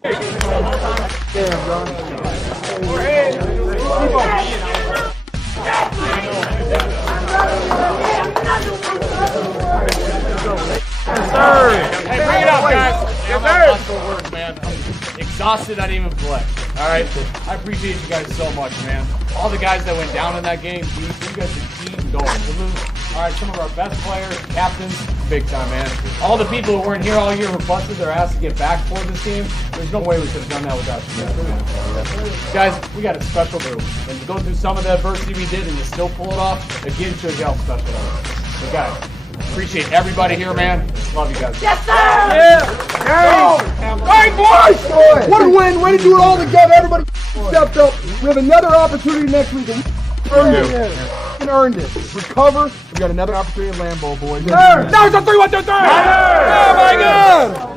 Damn, bro. Yes, sir. Hey, bring it up, guys. Yes, sir. Man. I'm exhausted. I didn't even play. All right. I appreciate you guys so much, man. All the guys that went down in that game, you guys are keep going. All right, some of our best players, captains, big time, man. All the people who weren't here all year who busted their ass to get back for this team. There's no way we could have done that without you guys. Guys, we got a special group. And to go through some of the adversity we did and to still pull it off, again, shows you how special that is. So, guys, appreciate everybody here, man. Love you guys. Yes, sir! Yeah! All right, boys! What a win. Way to do it all together. Everybody stepped up. We have another opportunity next week. And earned it. Recover. We got another opportunity in Lambeau, boys. Sir! No, it's a 3, 1, 2, 3! Oh, my God!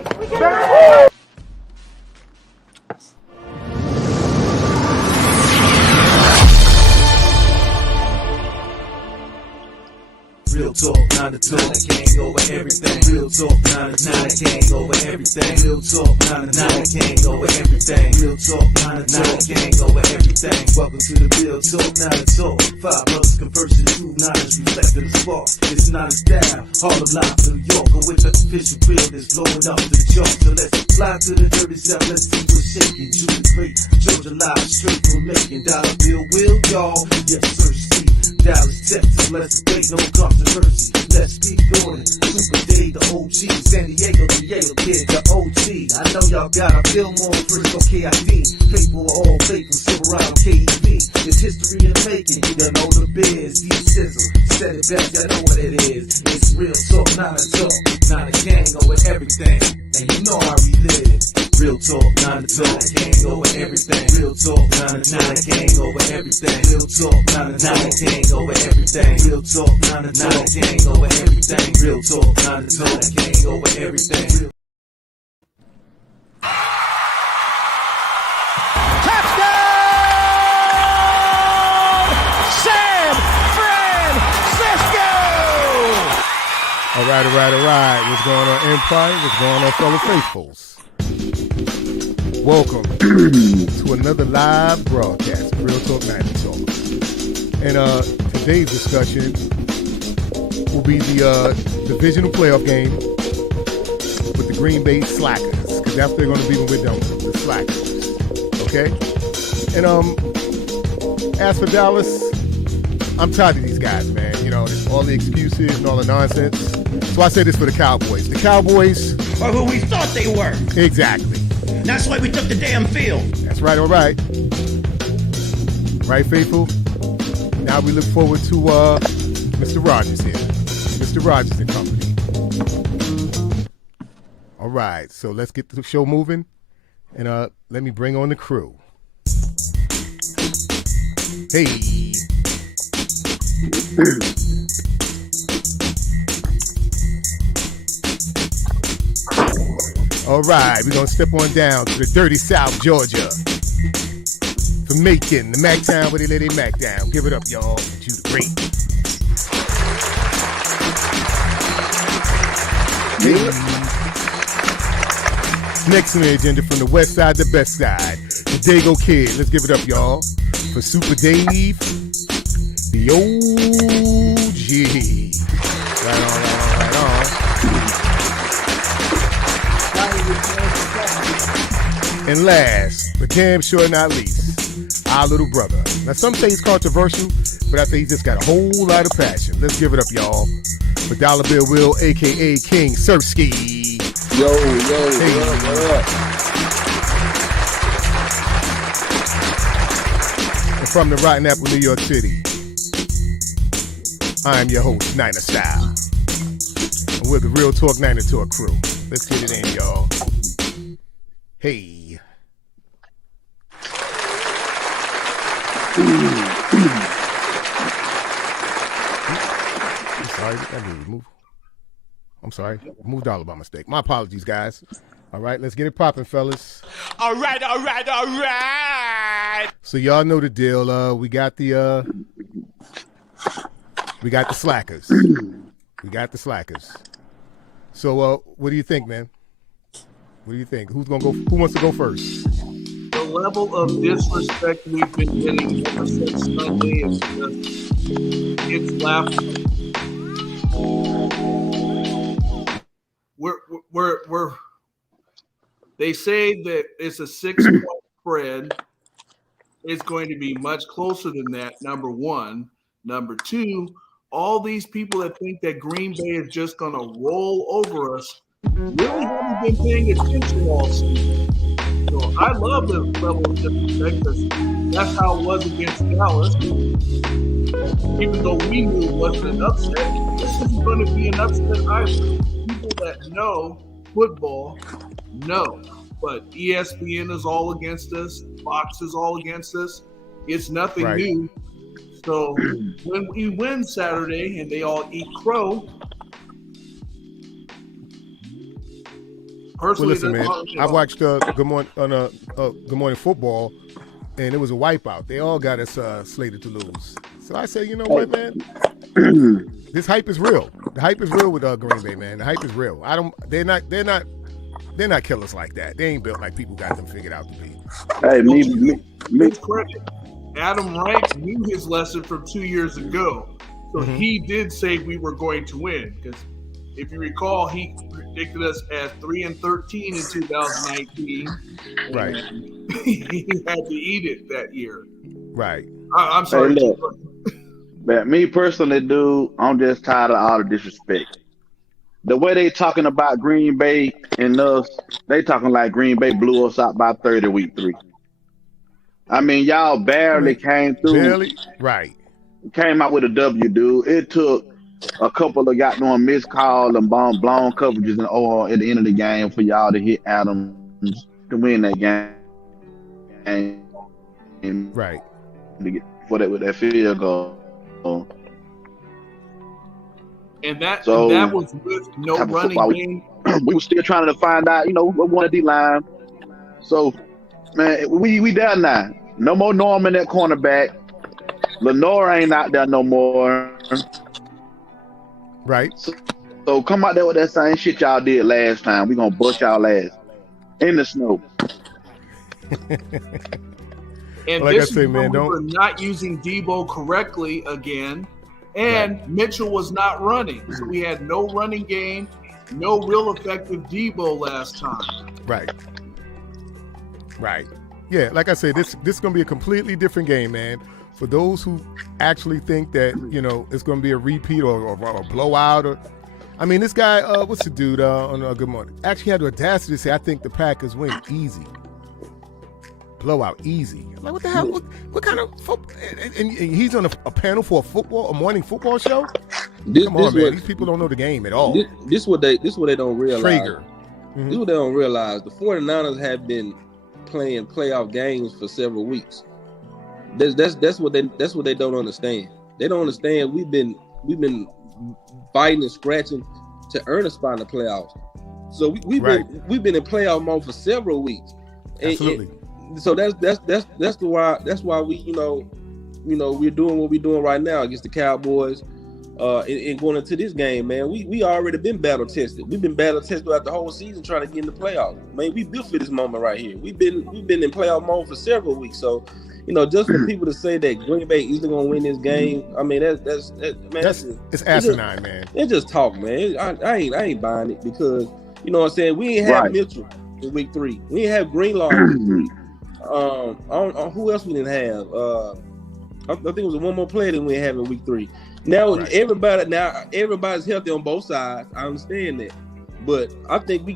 Real talk, 9 to 2, I can't go over everything. Real talk, 9 to 9, I can't go over everything. Real talk, 9 to 9, I can't go over everything. Real talk, 9 to 9, I can't go over everything. Welcome to the Real Talk, 9 to Talk. 5 brothers conversing, 2 knowledge, reflecting the spark. It's not a style, all of life, New York. Go with the official grill that's blowing up the charts. So let's fly to the dirty south, let's see what's shaking. Julie Great, Georgia Live, straight from making. Dollar bill, will y'all? Yes, sir, see. Dallas, Texas, let's debate, no controversy. Let's keep going. Super Day, the OG. San Diego, the Yale kid, the OG. I know y'all got a feel more Frisco KID. Faithful, all faithful, Silverado KEV. It's history in making. You know the biz, the sizzle. Said it best, I know what it is. It's real talk, not a talk. Not a gang over everything. And you know how we live. Real talk, 9 to 2, I can't go with everything. Real talk, 9 to 9, I can't go with everything. Real talk, 9 to 9, I can't go with everything. Real talk, 9 to 9, I can't go with everything. Real talk, 9 to 2, I can't go with everything. All right. What's going on, Empire? What's going on, fellow faithfuls? Welcome to another live broadcast of Real Talk 90 Talk. And today's discussion will be the Divisional Playoff game with the Green Bay Slackers, because that's what they're going to be when we're done with them, the Slackers. Okay? And as for Dallas, I'm tired of these guys, man. You know, all the excuses and all the nonsense. So I say this for the Cowboys. The Cowboys are who we thought they were. Exactly. That's why we took the damn field. That's right, all right. Right, faithful? Now we look forward to Mr. Rogers here. Mr. Rogers and company. All right, so let's get the show moving. And let me bring on the crew. Hey. All right, we're going to step on down to the dirty South, Georgia. From Macon, the Mac Town where they lay their Mac down. Give it up, y'all. Judah Great. Next on the agenda from the west side, the best side. The Dago Kid. Let's give it up, y'all. For Super Dave, the OG. Right on. And last, but damn sure not least, our little brother. Now some say he's controversial, but I think he's just got a whole lot of passion. Let's give it up, y'all, for Dollar Bill Will, a.k.a. King Surfski. Yo, hey. What up? And from the Rotten Apple, New York City, I am your host, Niner Style. And we're the Real Talk Niner Talk crew. Let's get it in, y'all. Hey. I'm sorry. Moved all by mistake. My apologies, guys. All right, let's get it popping, fellas. All right. So y'all know the deal. We got the slackers. We got the slackers. So what do you think, man? What do you think? Who's gonna go? Who wants to go first? The level of disrespect we've been getting ever since Sunday is it's laughable. We're they say that it's a 6-point spread. It's going to be much closer than that, number one. Number two, all these people that think that Green Bay is just going to roll over us really haven't been paying attention all season. So I love the level of disrespect because that's how it was against Dallas. Even though we knew it wasn't an upset, this isn't going to be an upset either. People that know football know. But ESPN is all against us. Fox is all against us. It's nothing new. So when we win Saturday and they all eat crow, personally, listen, man. I watched Good Morning Football, and it was a wipeout. They all got us slated to lose. So I said, you know what, man? This hype is real. The hype is real with Green Bay, man. The hype is real. They're not killers like that. They ain't built like people got them figured out to be. Hey, me credit. Adam Reich knew his lesson from 2 years ago. So he did say we were going to win. Because if you recall, he predicted us as 3-13 in 2019. Right. He had to eat it that year. Right. I'm sorry. Hey, look, man, me personally, dude, I'm just tired of all the disrespect. The way they talking about Green Bay and us, they talking like Green Bay blew us out by 30 week 3. I mean, y'all barely came through. Barely? Right. Came out with a W, dude. It took a couple of goddamn missed call and blown coverages at the end of the game for y'all to hit Adams to win that game. Right. For that with that field goal. And that was with no running game. We were still trying to find out, what one of the line. So, man, we down now. No more Norman at cornerback. Lenore ain't out there no more. Right. So come out there with that same shit y'all did last time. We gonna bust y'all ass in the snow. And like this I say, is man, we were not using Debo correctly again. And Mitchell was not running. So we had no running game, no real effective Debo last time. Right. Right. Yeah, like I said, this is going to be a completely different game, man. For those who actually think that, it's going to be a repeat or a blowout. I mean, this guy, what's the dude on Good Morning? Actually had the audacity to say, I think the Packers win easy. Blowout easy. I'm like, what the hell? What kind of football? And he's on a panel for a morning football show? Come on, man. These people don't know the game at all. This what they don't realize. Traeger. This is what they don't realize. The 49ers have been playing playoff games for several weeks. That's what they don't understand. They don't understand we've been fighting and scratching to earn a spot in the playoffs. So we've been in playoff mode for several weeks. Absolutely. So that's why we we're doing what we're doing right now against the Cowboys, and going into this game, man. We already been battle tested. We've been battle tested throughout the whole season trying to get in the playoffs. Man, we built for this moment right here. We've been in playoff mode for several weeks. So, just for people to say that Green Bay easily gonna win this game, I mean it's asinine, man. It's just talk, man. I ain't buying it because you know what I'm saying. We ain't have Mitchell in week 3. We ain't have Greenlaw in week 3. Who else we didn't have? I think it was one more player than we have in week 3. Now everybody's healthy on both sides. I understand that, but I think we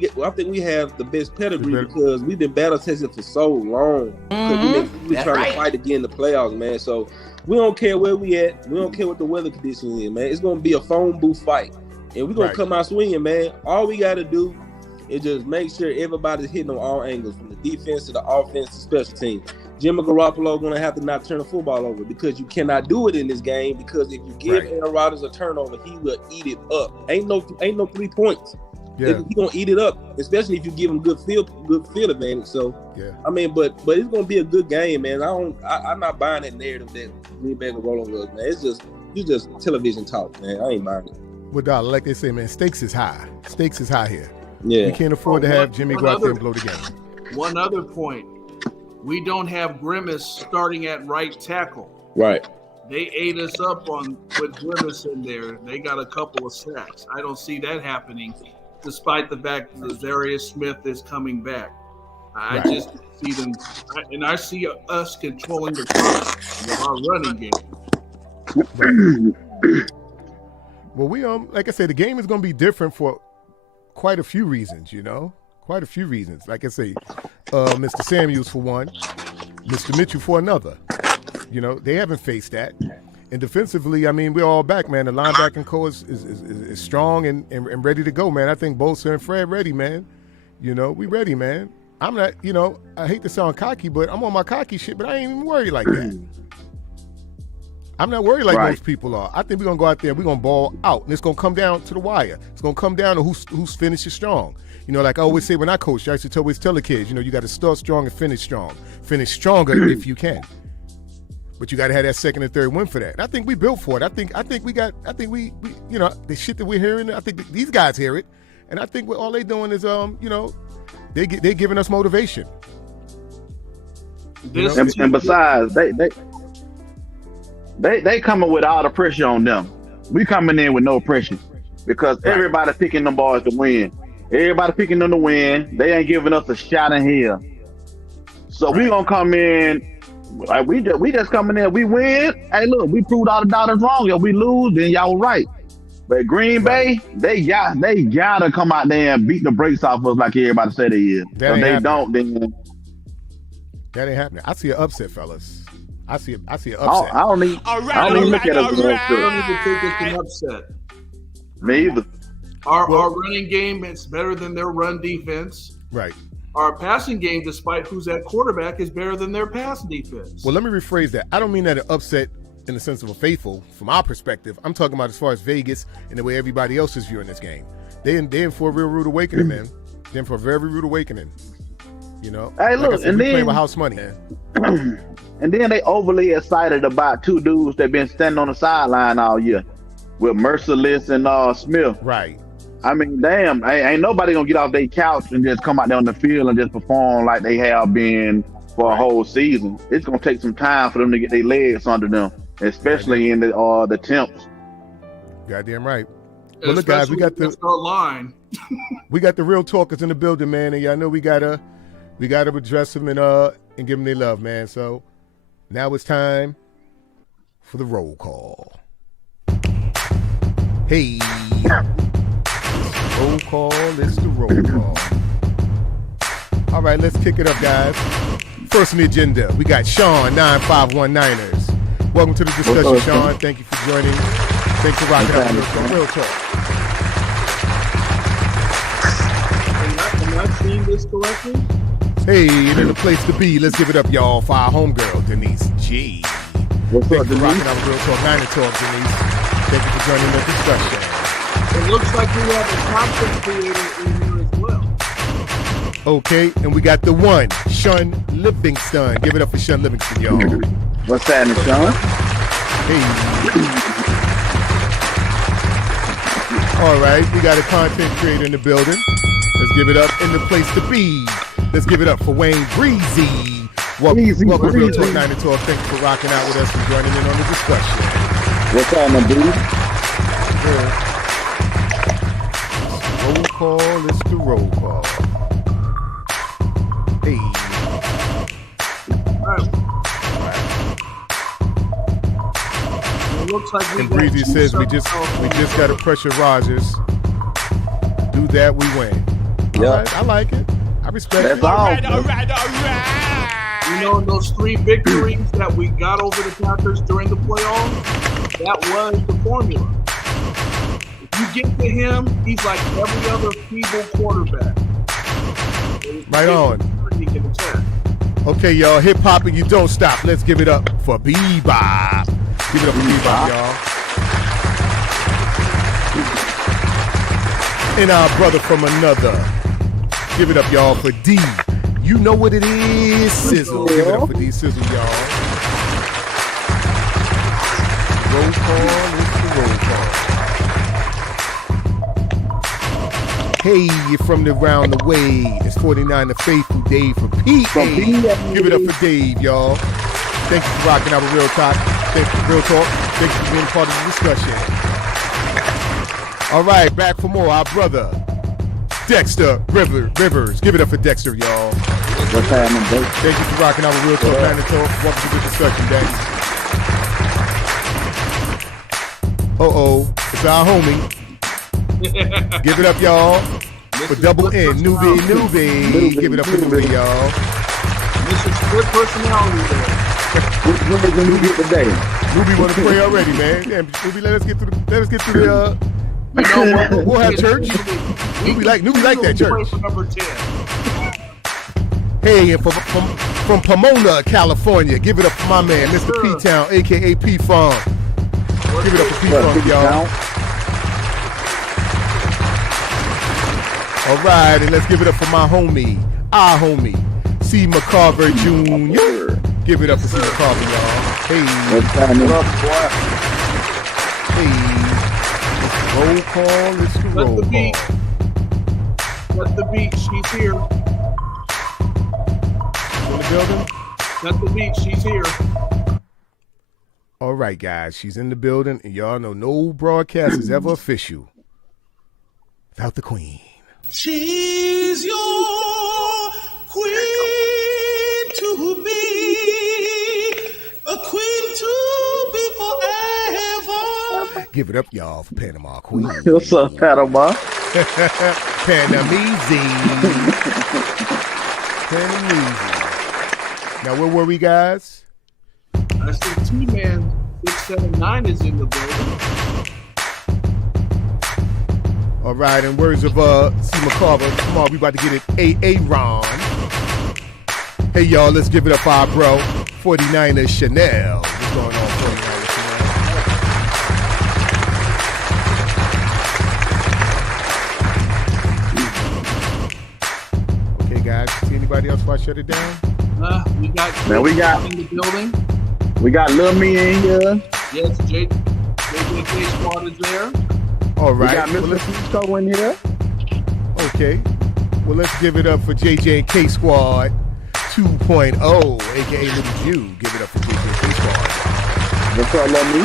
have the best pedigree because we've been battle tested for so long. We're trying to fight again in the playoffs, man. So we don't care where we at. We don't care what the weather conditions is, man. It's gonna be a phone booth fight, and we're gonna come out swinging, man. All we gotta do is just make sure everybody's hitting on all angles, from the defense to the offense to special teams. Jimmy Garoppolo going to have to not turn the football over because you cannot do it in this game, because if you give Aaron Rodgers a turnover, he will eat it up. Ain't no 3 points. Yeah. He's going to eat it up, especially if you give him good field advantage. So, I mean, but it's going to be a good game, man. I'm not buying that narrative that Green Bay will roll over us, man. It's just television talk, man. I ain't buying it. Well, dog, like they say, man, stakes is high. Stakes is high here. Yeah. We can't afford to have Jimmy go out there and blow the game. One other point. We don't have Grimace starting at right tackle. Right. They ate us up with Grimace in there. They got a couple of sacks. I don't see that happening, despite the fact that Zarius Smith is coming back. I just see them, and I see us controlling the clock with our running game. Well, we like I said, the game is going to be different for quite a few reasons. Quite a few reasons. Like I say, Mr. Samuels for one, Mr. Mitchell for another. They haven't faced that. And defensively, I mean, we're all back, man. The linebacking core is strong and ready to go, man. I think Bosa and Fred ready, man. We ready, man. I'm not, I hate to sound cocky, but I'm on my cocky shit, but I ain't even worried like that. I'm not worried like most people are. I think we're going to go out there and we're going to ball out. And it's going to come down to the wire. It's going to come down to who's finishes strong. Like I always say when I coach, I used to always tell the kids, you got to start strong and finish strong. Finish stronger if you can. But you got to have that second and third win for that. And I think we built for it. I think we the shit that we're hearing, I think these guys hear it. And I think all they doing is, they giving us motivation. And besides, they coming with all the pressure on them. We coming in with no pressure because everybody picking them boys to win. Everybody picking them to win. They ain't giving us a shot in here. So we gonna come in. Like we just coming in. We win. Hey, look, we proved all the doubters wrong. If we lose, then y'all right. But Green Bay, they gotta come out there and beat the brakes off us like everybody said they is. If they don't, then that ain't happening. I see an upset, fellas. I see an upset. I don't even look at it as an upset. I don't even think it's an upset. Me either. Our running game is better than their run defense. Right. Our passing game, despite who's at quarterback, is better than their pass defense. Well, let me rephrase that. I don't mean that an upset in the sense of a faithful, from our perspective. I'm talking about as far as Vegas and the way everybody else is viewing this game. They in for a real rude awakening, man. They're in for a very rude awakening. Hey, look, like said, and then playing with house money. And then they overly excited about two dudes that been standing on the sideline all year with Merciless and Smith. Right. I mean, damn, ain't nobody gonna get off their couch and just come out there on the field and just perform like they have been for a whole season. It's gonna take some time for them to get their legs under them, especially in the temps. Goddamn right. Well, look, guys, we got the line. We got the real talkers in the building, man, and y'all know we gotta address them and give them their love, man. So now it's time for the roll call. Hey. Roll call, it's the roll call. All right, let's kick it up, guys. First on the agenda, we got Sean, 951ers. Welcome to the discussion, Sean. Thank you for joining. Thanks for rocking out with Real Talk. Am I seeing this correctly? Hey, and in the place to be, let's give it up, y'all, for our homegirl, Denise G. What's Thank up, you for Denise? rocking out with Real Talk, Niner Talk, Denise. Thank you for joining the discussion. It looks like we have a content creator in here as well. Okay, and we got the one, Shun Livingston. Give it up for Shun Livingston, y'all. What's happening, Sean? Hey. All right, we got a content creator in the building. Let's give it up in the place to be. Let's give it up for Wayne Breezy. Welcome to Real Talk 90 Talk. Thanks for rocking out with us and joining in on the discussion. What's happening, dude? Roll call, it's the roll call. Hey. It looks like And Breezy says we just got to pressure Rodgers. Do that, we win. Yeah. All right, I like it. I respect it. All right. You know, those 3 victories that we got over the Packers during the playoffs, that was the formula. If you get to him, he's like every other feeble quarterback. Right on. He can attack. Okay, y'all, hip hop and you don't stop. Let's give it up for Bebop. Give it up for Bebop, y'all. And our brother from another. Give it up, y'all, for D. You know what it is, Sizzle. Give it up for D Sizzle, y'all. Roll call is the roll call. Hey, you're from around the way. It's 49 the Faithful Dave from PA. Give it up for Dave, y'all. Thank you for rocking out with Real Talk. Thank you for being part of the discussion. All right, back for more. Our brother, Dexter Rivers. Give it up for Dexter, y'all. What's happening, Dave? Thank you for rocking out with Real Talk, Man and Talk. Welcome to the discussion, Dex. It's our homie. Give it up, y'all. For Double N, Newbie. Give it up for Newbie, y'all. This is good personality there. What are we gonna get today? Newbie want to pray already, man. Damn, Newbie, let us get through the. You know what? We'll have church. Newbie like that church. For number 10. Hey, and from Pomona, California, give it up for my man, Mr. P-Town, a.k.a. P-Farm. Give it up for P-Farm, y'all. All right, and let's give it up for my homie, our homie, C. McCarver Jr. Give it up for C. McCarver, y'all. Hey. Roll call, it's the roll call. Let the beat, she's here. In the building? Let the beat, she's here. All right, guys, she's in the building, and y'all know no broadcast is ever official without the queen. She's your queen to be, a queen to be forever. Give it up, y'all, for Panama Queen. What's up, Panama? Panamese. Now, where were we, guys? I see T-Man 679 is in the building. All right, in words of C. McCarver, come on, we about to get it Aaron. Hey, y'all, let's give it up for our bro, 49ers Chanel. What's going on, 49ers Chanel? Okay, guys, see anybody else before I shut it down? We got in the building. We got Lil Me in here. Yes, JJK Squad is there. All right. We got Mr. Cisco in here. Okay. Well, let's give it up for JJ and K Squad 2.0, aka Little Jew. Give it up for JJ and K Squad. What's up, Lil Me?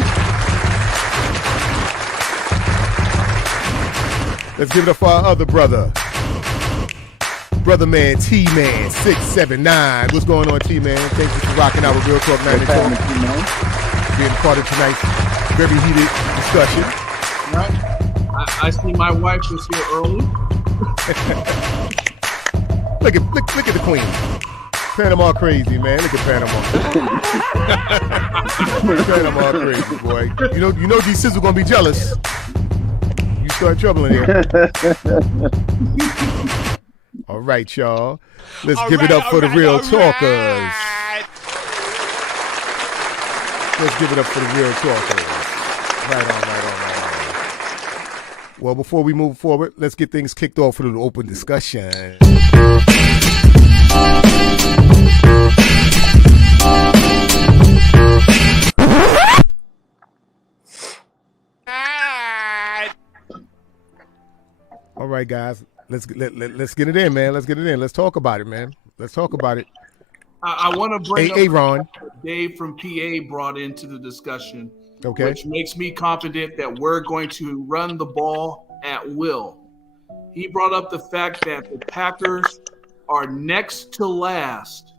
Let's give it up for our other brother. Brother man, T-Man 679. What's going on, T-Man? Thank you for rocking out with Real Talk 9 and Talk. Being part of tonight's very heated discussion. Right. I see my wife was here early. Look at the queen. Panama crazy, man. Look at Panama. Panama crazy, boy. You know D Sizzle gonna be jealous. You start trouble in here. All right, y'all. Let's give it up for the real talkers. Let's give it up for the real talkers. Right on. Well, before we move forward, let's get things kicked off with an open discussion. All right, guys, let's get it in, man. Let's get it in. Let's talk about it, man. Let's talk about it. I want to bring up Ron. Dave from PA brought into the discussion. Okay. Which makes me confident that we're going to run the ball at will. He brought up the fact that the Packers are next to last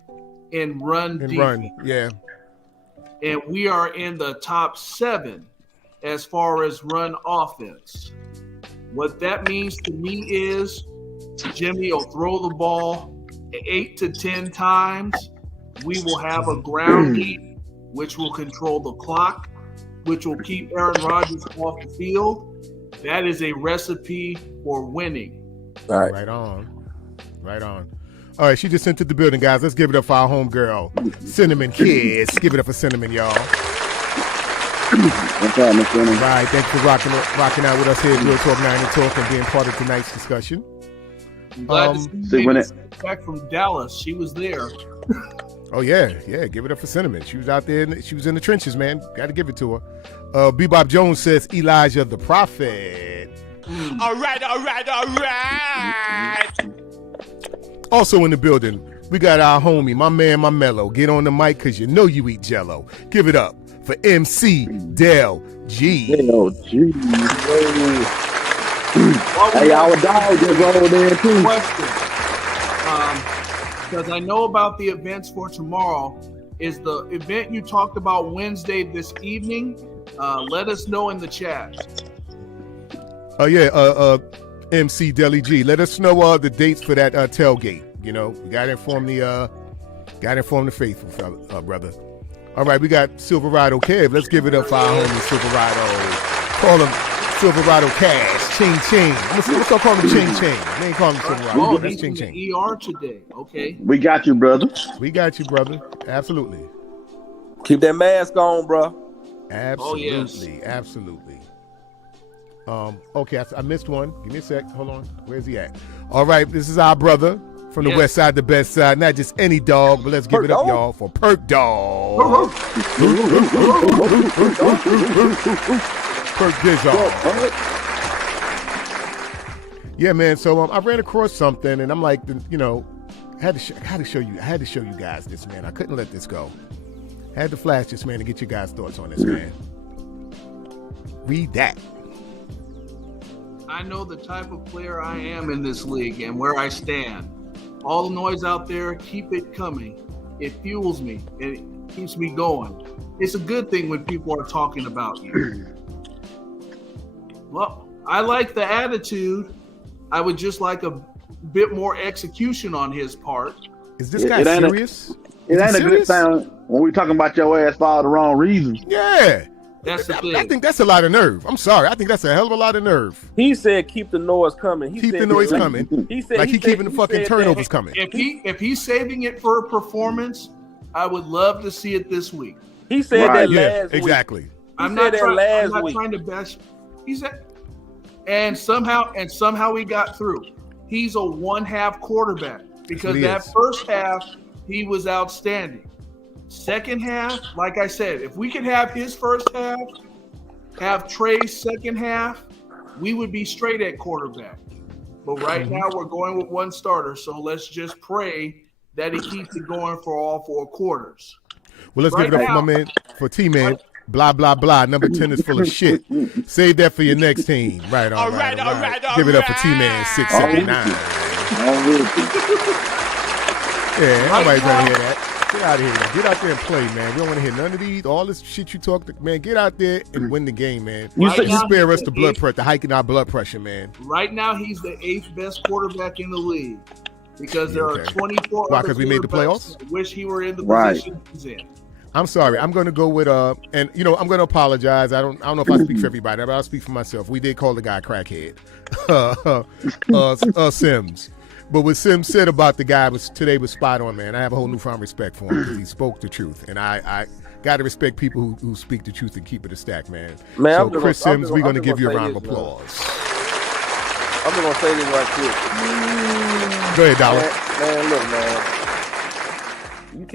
in run defense. Yeah. And we are in the top 7 as far as run offense. What that means to me is Jimmy will throw the ball 8 to 10 times. We will have a ground game, which will control the clock, which will keep Aaron Rodgers off the field. That is a recipe for winning. All right. Right on. All right, she just entered the building, guys. Let's give it up for our homegirl, Cinnamon Kids. Give it up for Cinnamon, y'all. What's up, Miss Cinnamon? Right, thanks for rocking out with us here at Real Talk 9 and Talk and being part of tonight's discussion. I'm glad to see back from Dallas. She was there. Oh, yeah. Give it up for Cinnamon. She was out there. She was in the trenches, man. Got to give it to her. Bebop Jones says Elijah the Prophet. All right. Also in the building, we got our homie, my man, my mellow. Get on the mic because you know you eat jello. Give it up for MC Del G. Hey, our dog just rolled in too. Question. Because I know about the events for tomorrow. Is the event you talked about Wednesday this evening? Let us know in the chat. MC Deli G. Let us know the dates for that tailgate. You know, we gotta inform the faithful, brother. All right, we got Silverado Kev. Let's give it up for our homie Silverado. Call him Silverado Cash. Ching Ching. Let's call him Ching Ching. We ain't calling him Silverado. Oh, That's he's Ching in Ching. the ER today. Okay. We got you, brother. We got you, brother. Absolutely. Keep that mask on, bro. Absolutely. Oh, yes. Absolutely. Okay, I missed one. Give me a sec. Hold on. Where's he at? All right, this is our brother from the west side, the best side. Not just any dog, but let's give it up, y'all, for Perk Dog. Perk Dog. Yeah, man. So I ran across something, and I'm like, you know, I had to show you guys this, man. I couldn't let this go. I had to flash this, man, and get your guys' thoughts on this, man. Read that. I know the type of player I am in this league and where I stand. All the noise out there, keep it coming. It fuels me. It keeps me going. It's a good thing when people are talking about you. Well, I like the attitude. I would just like a bit more execution on his part. Is this guy serious? It ain't a good thing when we talking about your ass for all the wrong reasons. Yeah. That's the thing. I think that's a lot of nerve. I'm sorry. I think that's a hell of a lot of nerve. He said, "Keep the noise coming." Keep the noise coming. He said, like he keeping the fucking turnovers coming. If he's saving it for a performance, I would love to see it this week. He said that last week. Exactly. I'm not trying to bash. He said, and somehow he got through. He's a one-half quarterback because that first half he was outstanding. Second half, like I said, if we could have his first half, have Trey's second half, we would be straight at quarterback. But right now we're going with one starter, so let's just pray that he keeps it going for all 4 quarters. Well, let's give it up for my man, for T-Man. Blah, blah, blah. Number 10 is full of shit. Save that for your next team. Right, all right. Give it up for T-Man 679. Yeah, nobody's gonna hear that. Get out of here, man. Get out there and play, man. We don't want to hear none of these. All this shit you talk to, man. Get out there and win the game, man. You spare us the blood pressure, the hiking our blood pressure, man. Right now, he's the 8th best quarterback in the league because there are 24. Why? Because we made the playoffs. I wish he were in the position he's in. I'm sorry. I'm going to go with and you know I'm going to apologize. I don't know if I speak for everybody, but I'll speak for myself. We did call the guy crackhead, Sims. But what Sims said about the guy today was spot on, man. I have a whole newfound respect for him because he spoke the truth, and I got to respect people who speak the truth and keep it a stack, man. So Chris Sims, we're going to give you a round of applause. I'm just going to say this right quick. Go ahead, Dollar. Man, look, man. You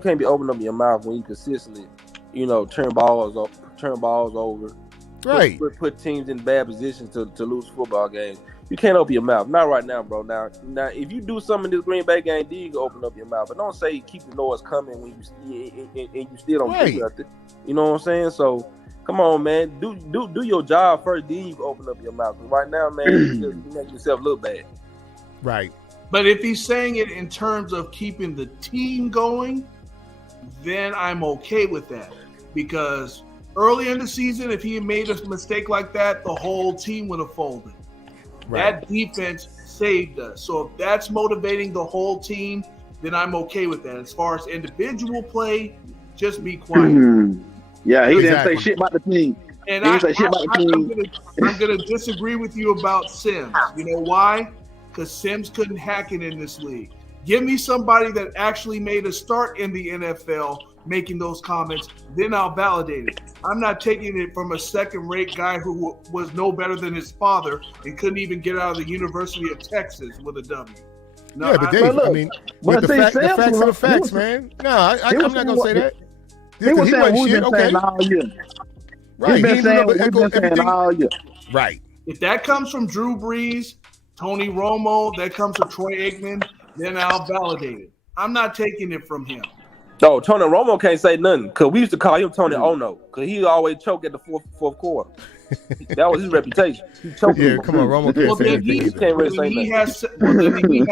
can't be opening up your mouth when you consistently, you know, turn balls over. Right. Put teams in bad positions to lose football games. You can't open your mouth. Not right now, bro. Now, if you do something in this Green Bay game, then you can open up your mouth. But don't say keep the noise coming when you still don't do nothing. You know what I'm saying? So, come on, man. Do your job first, then you can open up your mouth. Because right now, man, you make yourself look bad. Right. But if he's saying it in terms of keeping the team going, then I'm okay with that. Because early in the season, if he had made a mistake like that, the whole team would have folded. Right. That defense saved us. So if that's motivating the whole team, then I'm okay with that. As far as individual play, just be quiet. Yeah, he didn't say shit about the team. And I'm going to disagree with you about Sims. You know why? Because Sims couldn't hack it in this league. Give me somebody that actually made a start in the NFL making those comments, then I'll validate it. I'm not taking it from a second-rate guy who was no better than his father and couldn't even get out of the University of Texas with a W. No, yeah, but Dave, I mean, the facts are the facts, man. No, I'm not going to say that. He was saying we've been saying all year. Right. We've been saying all year. Right. If that comes from Drew Brees, Tony Romo, that comes from Troy Aikman, then I'll validate it. I'm not taking it from him. No, Tony Romo can't say nothing because we used to call him Tony Ono because he always choked at the fourth quarter. That was his reputation. Yeah, come on, Romo can't say anything. He can't really say nothing.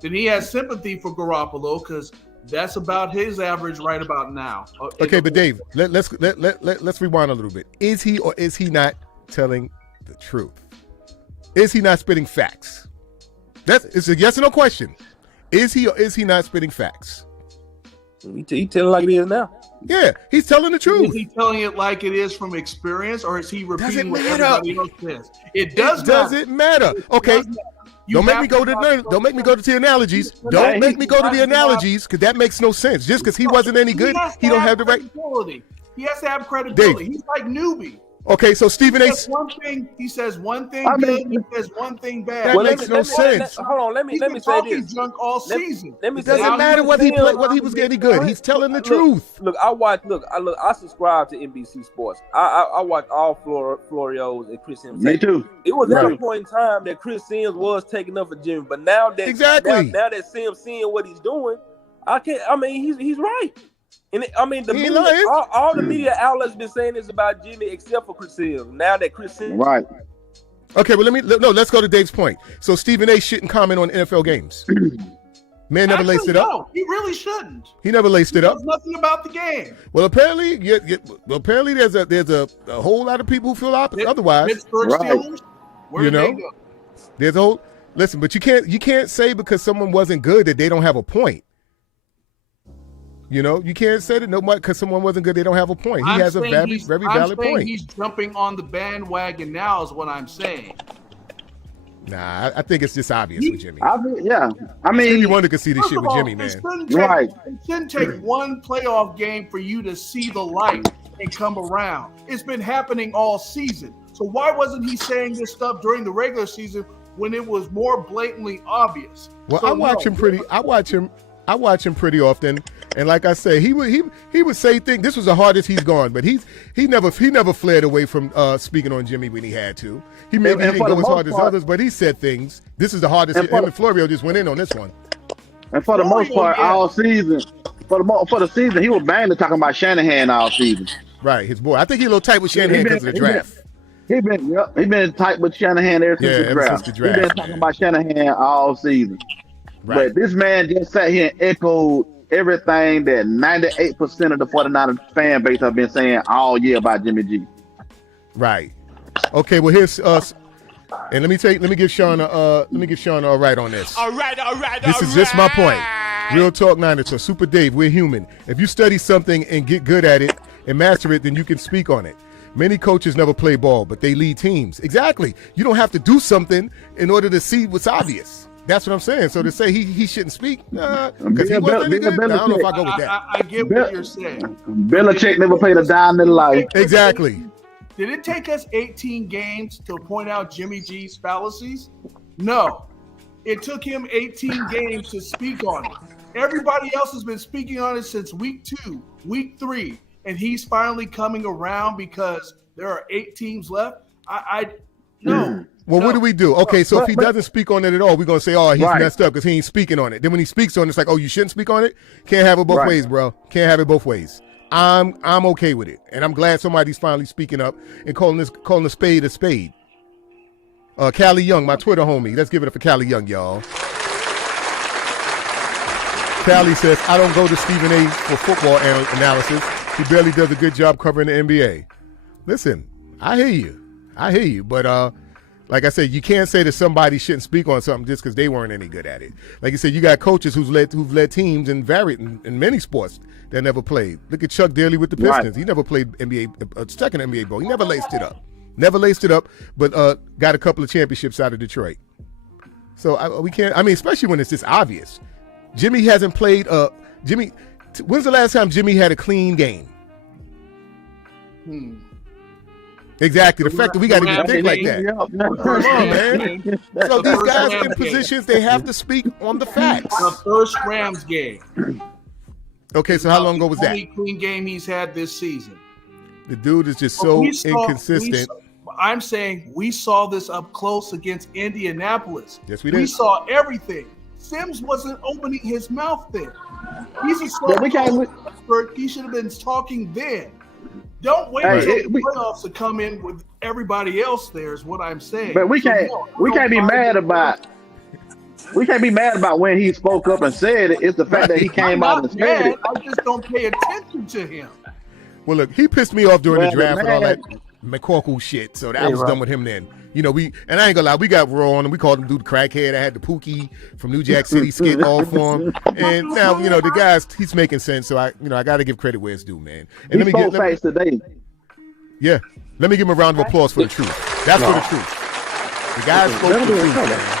Then he has sympathy for Garoppolo because that's about his average right about now. Okay, but Dave, let's rewind a little bit. Is he or is he not telling the truth? Is he not spitting facts? It's a yes or no question. Is he or is he not spitting facts? He telling like it is now. Yeah, he's telling the truth. Is he telling it like it is from experience, or is he repeating what matter. everybody else says? It doesn't matter. Okay. Don't make me go to the analogies. Don't make me go to the analogies because that makes no sense. Just because he wasn't any good, he don't have the right. He has to have credibility. Dave. He's like newbie. Okay, so Stephen A. He says one thing good, he says one thing bad. That makes no sense. Hold on, let me say this. Junk all season. It doesn't matter whether he was getting good. He's telling the truth. Look, I subscribe to NBC Sports. I watch all Florios and Chris Sims. Me too. It was at a point in time that Chris Sims was taking up for Jimmy, but now that now that Sims seeing what he's doing, he's right. And all the media outlets been saying this about Jimmy except for Chris Sims. Now that Chris Sims, right? Okay, but let's go to Dave's point. So Stephen A. shouldn't comment on NFL games. Man never laced it up. No, he really shouldn't. He never laced it up. Nothing about the game. Well, apparently, there's a whole lot of people who feel otherwise. Pittsburgh Steelers. Where did they go? There's a whole listen, but you can't say because someone wasn't good that they don't have a point. You can't say that because someone wasn't good, they don't have a point. He has a very valid point. He's jumping on the bandwagon now is what I'm saying. Nah, I think it's just obvious with Jimmy. Stevie Wonder could see this shit with Jimmy, man. It shouldn't take one playoff game for you to see the light and come around. It's been happening all season. So why wasn't he saying this stuff during the regular season when it was more blatantly obvious? Well, I watch him pretty often, and like I say, he would say things. This was the hardest he's gone, but he never flared away from speaking on Jimmy when he had to. He didn't go as hard as others, but he said things. This is the hardest. Him and Florio just went in on this one. And for the most part, all season, for the season, he was mainly talking about Shanahan all season. Right, his boy. I think he's a little tight with Shanahan because of the draft. He been tight with Shanahan ever since the draft. He been talking about Shanahan all season. Right. But this man just sat here and echoed everything that 98% of the 49ers fan base have been saying all year about Jimmy G. Right. Okay, well here's us. And let me give Sean a right on this. All right. This is just my point. Real talk Niners. So Super Dave, we're human. If you study something and get good at it and master it, then you can speak on it. Many coaches never play ball, but they lead teams. Exactly. You don't have to do something in order to see what's obvious. That's what I'm saying. So to say he shouldn't speak, because he wasn't any good, I don't know if I go with that. I get what you're saying. Belichick never played a dime in life. Exactly. Did it take us 18 games to point out Jimmy G's fallacies? No. It took him 18 games to speak on it. Everybody else has been speaking on it since week 2, week 3, and he's finally coming around because there are 8 teams left. No. Well, what do we do? Okay, so if he doesn't speak on it at all, we're going to say, he's messed up because he ain't speaking on it. Then when he speaks on it, it's like, you shouldn't speak on it? Can't have it both ways, bro. Can't have it both ways. I'm okay with it. And I'm glad somebody's finally speaking up and calling a spade a spade. Callie Young, my Twitter homie. Let's give it up for Callie Young, y'all. Callie says, I don't go to Stephen A. for football analysis. He barely does a good job covering the NBA. Listen, I hear you. But like I said, you can't say that somebody shouldn't speak on something just because they weren't any good at it. Like you said, you got coaches who've led teams in many sports that never played. Look at Chuck Daly with the Pistons. Right. He never played a second NBA ball. He never laced it up. But got a couple of championships out of Detroit. So we can't. I mean, especially when it's this obvious. Jimmy hasn't played. When's the last time Jimmy had a clean game? Exactly. The fact that we got to even think like that. Come on, man. So these guys in positions, they have to speak on the facts. The first Rams game. Okay, so how long ago was that? The only clean game he's had this season. The dude is just so inconsistent. I'm saying we saw this up close against Indianapolis. Yes, we did. We saw everything. Sims wasn't opening his mouth then. He's a expert. He should have been talking then. Don't wait until the playoffs to come in with everybody else there is what I'm saying. But we can't be mad about when he spoke up and said it. It's the fact that he came out and said it. I just don't pay attention to him. Well, look, he pissed me off during the draft with all that McCorkle shit. So that was done with him then. You know, and I ain't gonna lie, we got raw on him. We called him dude crackhead. I had the Pookie from New Jack City skit all for him. And now, you know, the guy's he's making sense. So I got to give credit where it's due, man. And he spoke facts today. Yeah, let me give him a round of applause for the truth. That's for the truth. The guy spoke the truth, man.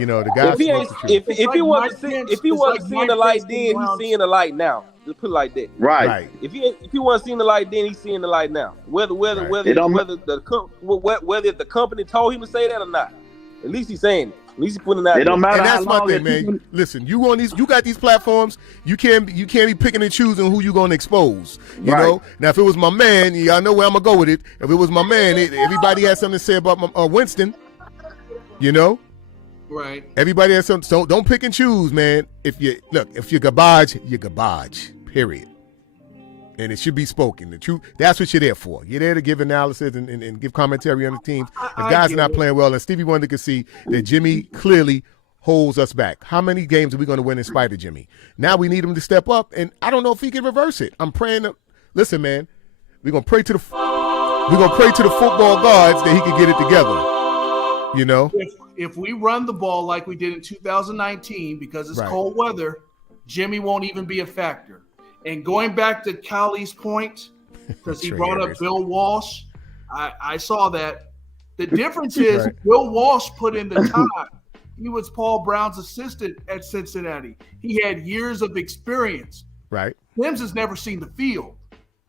You know, the guy. If he wasn't seeing the light then, he's seeing the light now. Just put it like that. Right. If he wasn't seeing the light then, he's seeing the light now. Whether the company told him to say that or not, at least he's saying it. At least he's putting it out. It don't matter. And that's my thing, man. Listen, you got these platforms. You can't be picking and choosing who you gonna expose. You know. Now, if it was my man, y'all know where I'm gonna go with it. If it was my man, everybody has something to say about Winston. You know. Right. Everybody has something. So don't pick and choose, man. If you're garbage, you're garbage. Period. And it should be spoken. The truth. That's what you're there for. You're there to give analysis and give commentary on the teams. If guys are not playing well, and Stevie Wonder could see that Jimmy clearly holds us back. How many games are we going to win in spite of Jimmy? Now we need him to step up, and I don't know if he can reverse it. I'm praying. Listen, man, we're gonna pray to the football gods that he can get it together. You know. If we run the ball like we did in 2019 because it's cold weather, Jimmy won't even be a factor. And going back to Callie's point, because he brought up Bill Walsh, I saw that. The difference is Bill Walsh put in the time. He was Paul Brown's assistant at Cincinnati. He had years of experience. Right. Sims has never seen the field.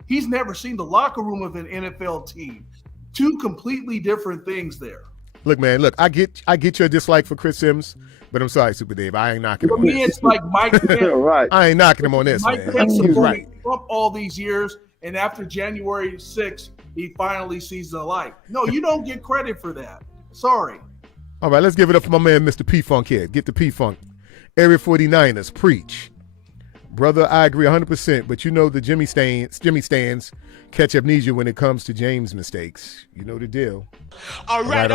He's never seen the locker room of an NFL team. Two completely different things there. Look, man, I get your dislike for Chris Sims, but I'm sorry, Super Dave. I ain't knocking him on this. For me, it's like Mike Pence. Right. I ain't knocking him on this, Mike man. Pence supported Trump all these years, and after January 6th, he finally sees the light. No, you don't get credit for that. Sorry. All right, let's give it up for my man, Mr. P-Funk here. Get the P-Funk. Area 49ers, preach. Brother, I agree 100%, but you know the Jimmy stands catch amnesia when it comes to James' mistakes. You know the deal. All right.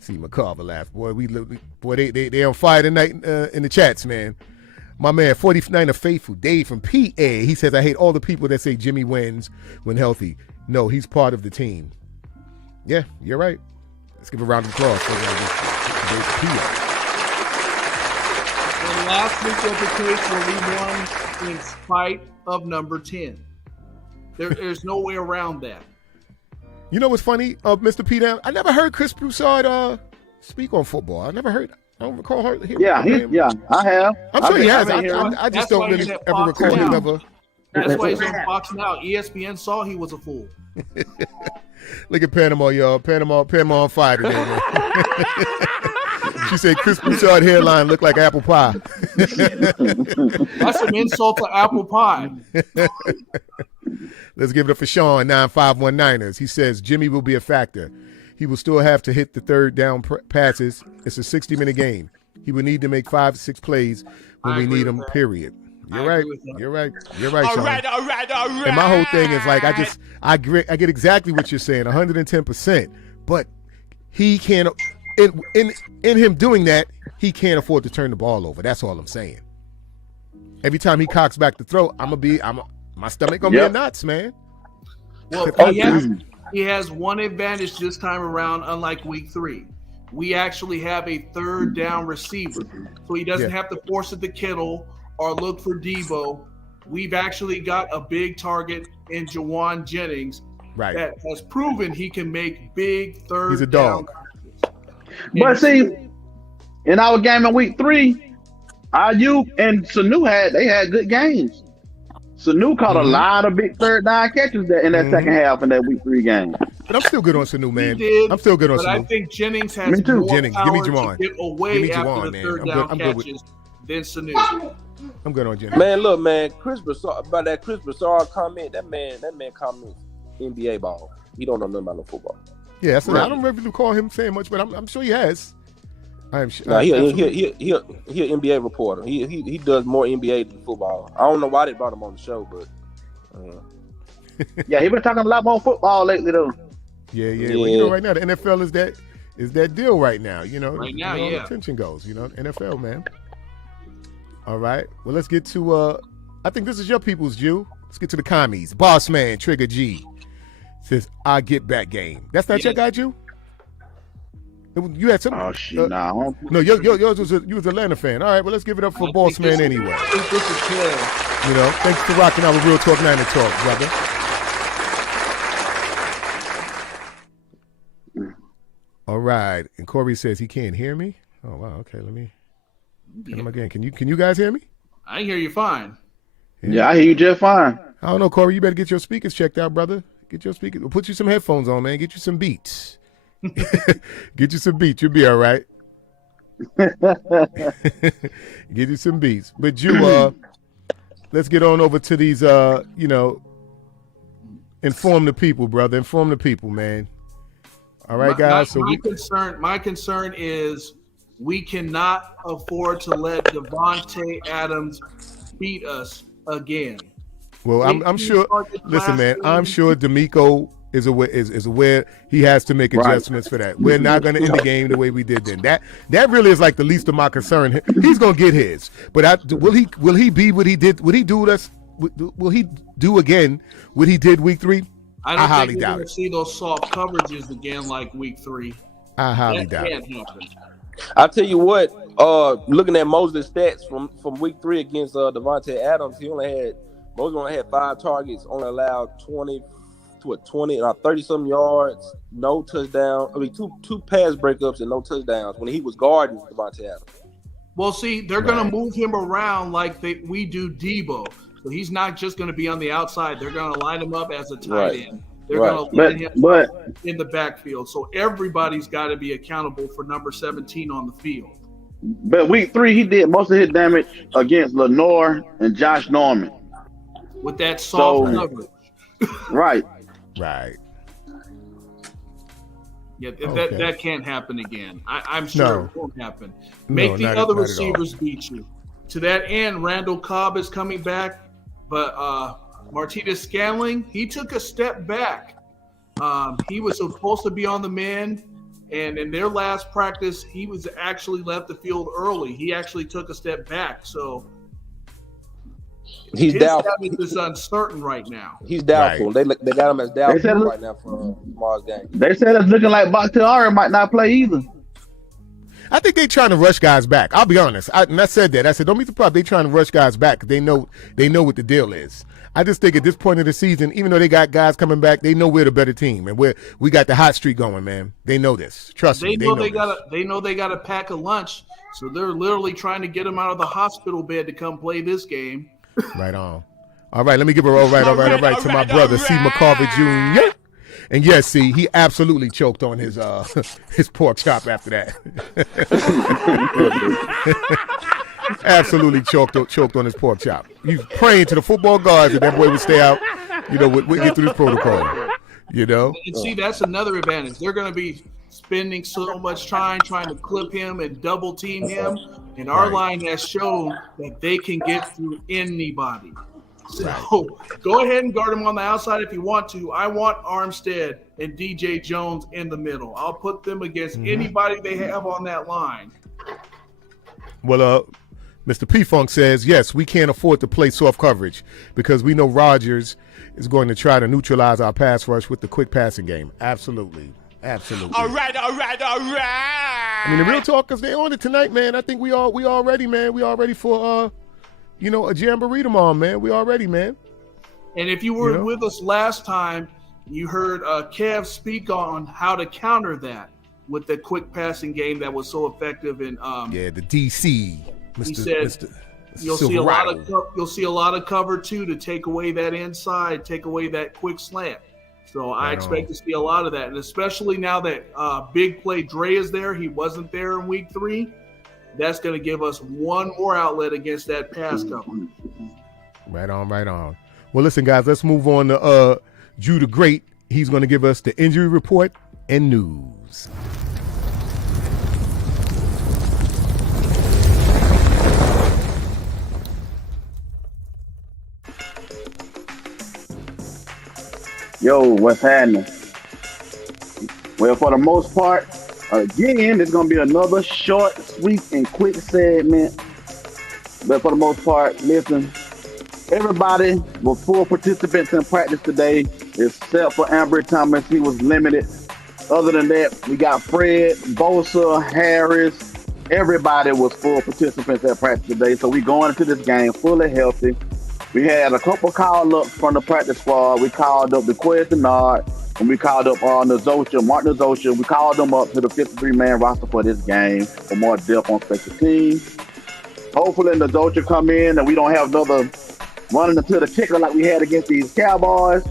See McCarver laugh. Boy, they on fire tonight in the chats, man. My man, 49er Faithful, Dave from PA, he says, I hate all the people that say Jimmy wins when healthy. No, he's part of the team. Yeah, you're right. Let's give a round of applause for today's PA. Last week was the case where we won in spite of number 10. There's no way around that. You know what's funny, Mr. P. Down? I never heard Chris Broussard speak on football. I don't recall her. I have. I'm sure he has. I just don't really ever recall him ever. That's why he's on Fox now. ESPN saw he was a fool. Look at Panama, y'all. Panama on fire today, man. She said Chris Broussard hairline looked like apple pie. That's an insult to apple pie. Let's give it up for Sean, 9519ers. He says Jimmy will be a factor. He will still have to hit the third down passes. It's a 60-minute game. He will need to make 5 to 6 plays when we need him, period. You're right, Sean. All right. And my whole thing is like, I get exactly what you're saying, 110%. But he can't, in him doing that, he can't afford to turn the ball over. That's all I'm saying. Every time he cocks back the throw, my stomach gonna be in knots, man. Well, he has one advantage this time around, unlike week 3. We actually have a third down receiver, so he doesn't have to force it to Kittle or look for Debo. We've actually got a big target in Jawan Jennings that has proven he can make big third He's a dog. down. But see, in our game in week 3, Ayuk and Sanu had good games. Sanu caught a lot of big third down catches in that second half in that week 3 game. But I'm still good on Sanu, man. I'm still good on Sanu. But I think Jennings has more Jennings, power give me Jawan. to get away after the third down catches then Sanu. I'm good on Jimmy. Man, look, man, Chris Broussard, about that Chris Broussard comment, that man comments NBA ball. He don't know nothing about no football. Yeah, so I don't really recall him saying much, but I'm sure he has. I am sure. Nah, he an NBA reporter. He does more NBA than football. I don't know why they brought him on the show, but Yeah, he been talking a lot more football lately though. Yeah. Well, you know, right now the NFL is that deal right now. You know, Right now, yeah. Attention goes. You know, NFL, man. All right. Well, let's get to. I think this is your people's Jew. Let's get to the commies. Boss man, Trigger G says, "I get back game." That's not your guy, Jew. You had some. Oh shit! Nah. No, yours was you was an Atlanta fan. All right. Well, let's give it up for Boss man anyway. I think this is Kev. You know, thanks for rocking out with Real Talk 9 to Talk, brother. All right. And Corey says he can't hear me. Oh wow. Okay, let me get him again. Can you guys hear me? I hear you fine. Yeah, I hear you just fine. I don't know, Corey. You better get your speakers checked out, brother. Get your speakers. We'll put you some headphones on, man. Get you some beats. Get you some beats. You'll be all right. Get you some beats. But you, let's get on over to these, inform the people, brother. Inform the people, man. All right, guys. My concern is we cannot afford to let Devontae Adams beat us again. Well, I'm sure. Listen, man. I'm sure D'Amico is aware he has to make adjustments for that. We're not going to end the game the way we did then. That really is like the least of my concern. He's going to get his, but will he be what he did? Would he do with us? Will he do again what he did week 3? I don't highly think we're doubt going it. to see those soft coverages again like week 3. I highly doubt it. That can't happen. I'll tell you what, looking at Mosley's stats from week 3 against Devontae Adams, Mosley only had 5 targets, only allowed 20 30-some yards, no touchdown. I mean, two pass breakups and no touchdowns when he was guarding Devontae Adams. Well, see, they're going to move him around like we do Debo. So he's not just going to be on the outside. They're going to line him up as a tight end. They're going to line him up in the backfield. So everybody's got to be accountable for number 17 on the field. But week 3, he did most of his damage against Lenore and Josh Norman. With that soft coverage. Right. Yeah, that can't happen again. I'm sure it won't happen. Make the other receivers beat you. To that end, Randall Cobb is coming back, but Martinez Scanling, he took a step back. He was supposed to be on the mend, and in their last practice, he was actually left the field early. He actually took a step back, so he's doubtful. His status is uncertain right now. He's doubtful. Right. They got him as doubtful right now for tomorrow's game. They said it's looking like Bakhtiari might not play either. I think they're trying to rush guys back. I'll be honest. I said that. I said, don't be surprised. They're trying to rush guys back because they know what the deal is. I just think at this point of the season, even though they got guys coming back, they know we're the better team and we got the hot streak going, man. They know this. Trust me. They know they got to pack a lunch, so they're literally trying to get him out of the hospital bed to come play this game. Right on. All right, let me give a all right to my brother, C. McCarver Jr. And yes, see, he absolutely choked on his pork chop after that. Absolutely choked on his pork chop. He's praying to the football gods that boy would stay out. We get through this protocol. And see, that's another advantage. They're going to be spending so much time trying to clip him and double team him, and our line has shown that they can get through anybody. So go ahead and guard him on the outside if you want to. I want Armstead and DJ Jones in the middle. I'll put them against anybody they have on that line. Well, Mr. P-Funk says, yes, we can't afford to play soft coverage because we know Rodgers is going to try to neutralize our pass rush with the quick passing game. Absolutely. All right. I mean, the real talkers, they on it tonight, man. I think we all ready, man. We all ready for a jamboree tomorrow, man. We all ready, man. And if you were with us last time, you heard Kev speak on how to counter that with the quick passing game that was so effective in the DC. He said you'll see a lot of cover 2 to take away that inside, take away that quick slant. So I expect to see a lot of that, and especially now that big play Dre is there. He wasn't there in week 3. that's going to give us one more outlet against that pass coverage. Right on, right on. Well, listen, guys, let's move on to Drew the Great. He's going to give us the injury report and news. Yo, what's happening? Well, for the most part, again, it's going to be another short, sweet, and quick segment. But for the most part, listen, everybody was full participants in practice today, except for Ambry Thomas. He was limited. Other than that, we got Fred, Bosa, Harris. Everybody was full participants at practice today. So we going into this game fully healthy. We had a couple call-ups from the practice squad. We called up DeQuez Denard, and we called up Martin Nazocha. We called them up to the 53-man roster for this game for more depth on special teams. Hopefully Nazocha come in and we don't have another running into the kicker like we had against these Cowboys.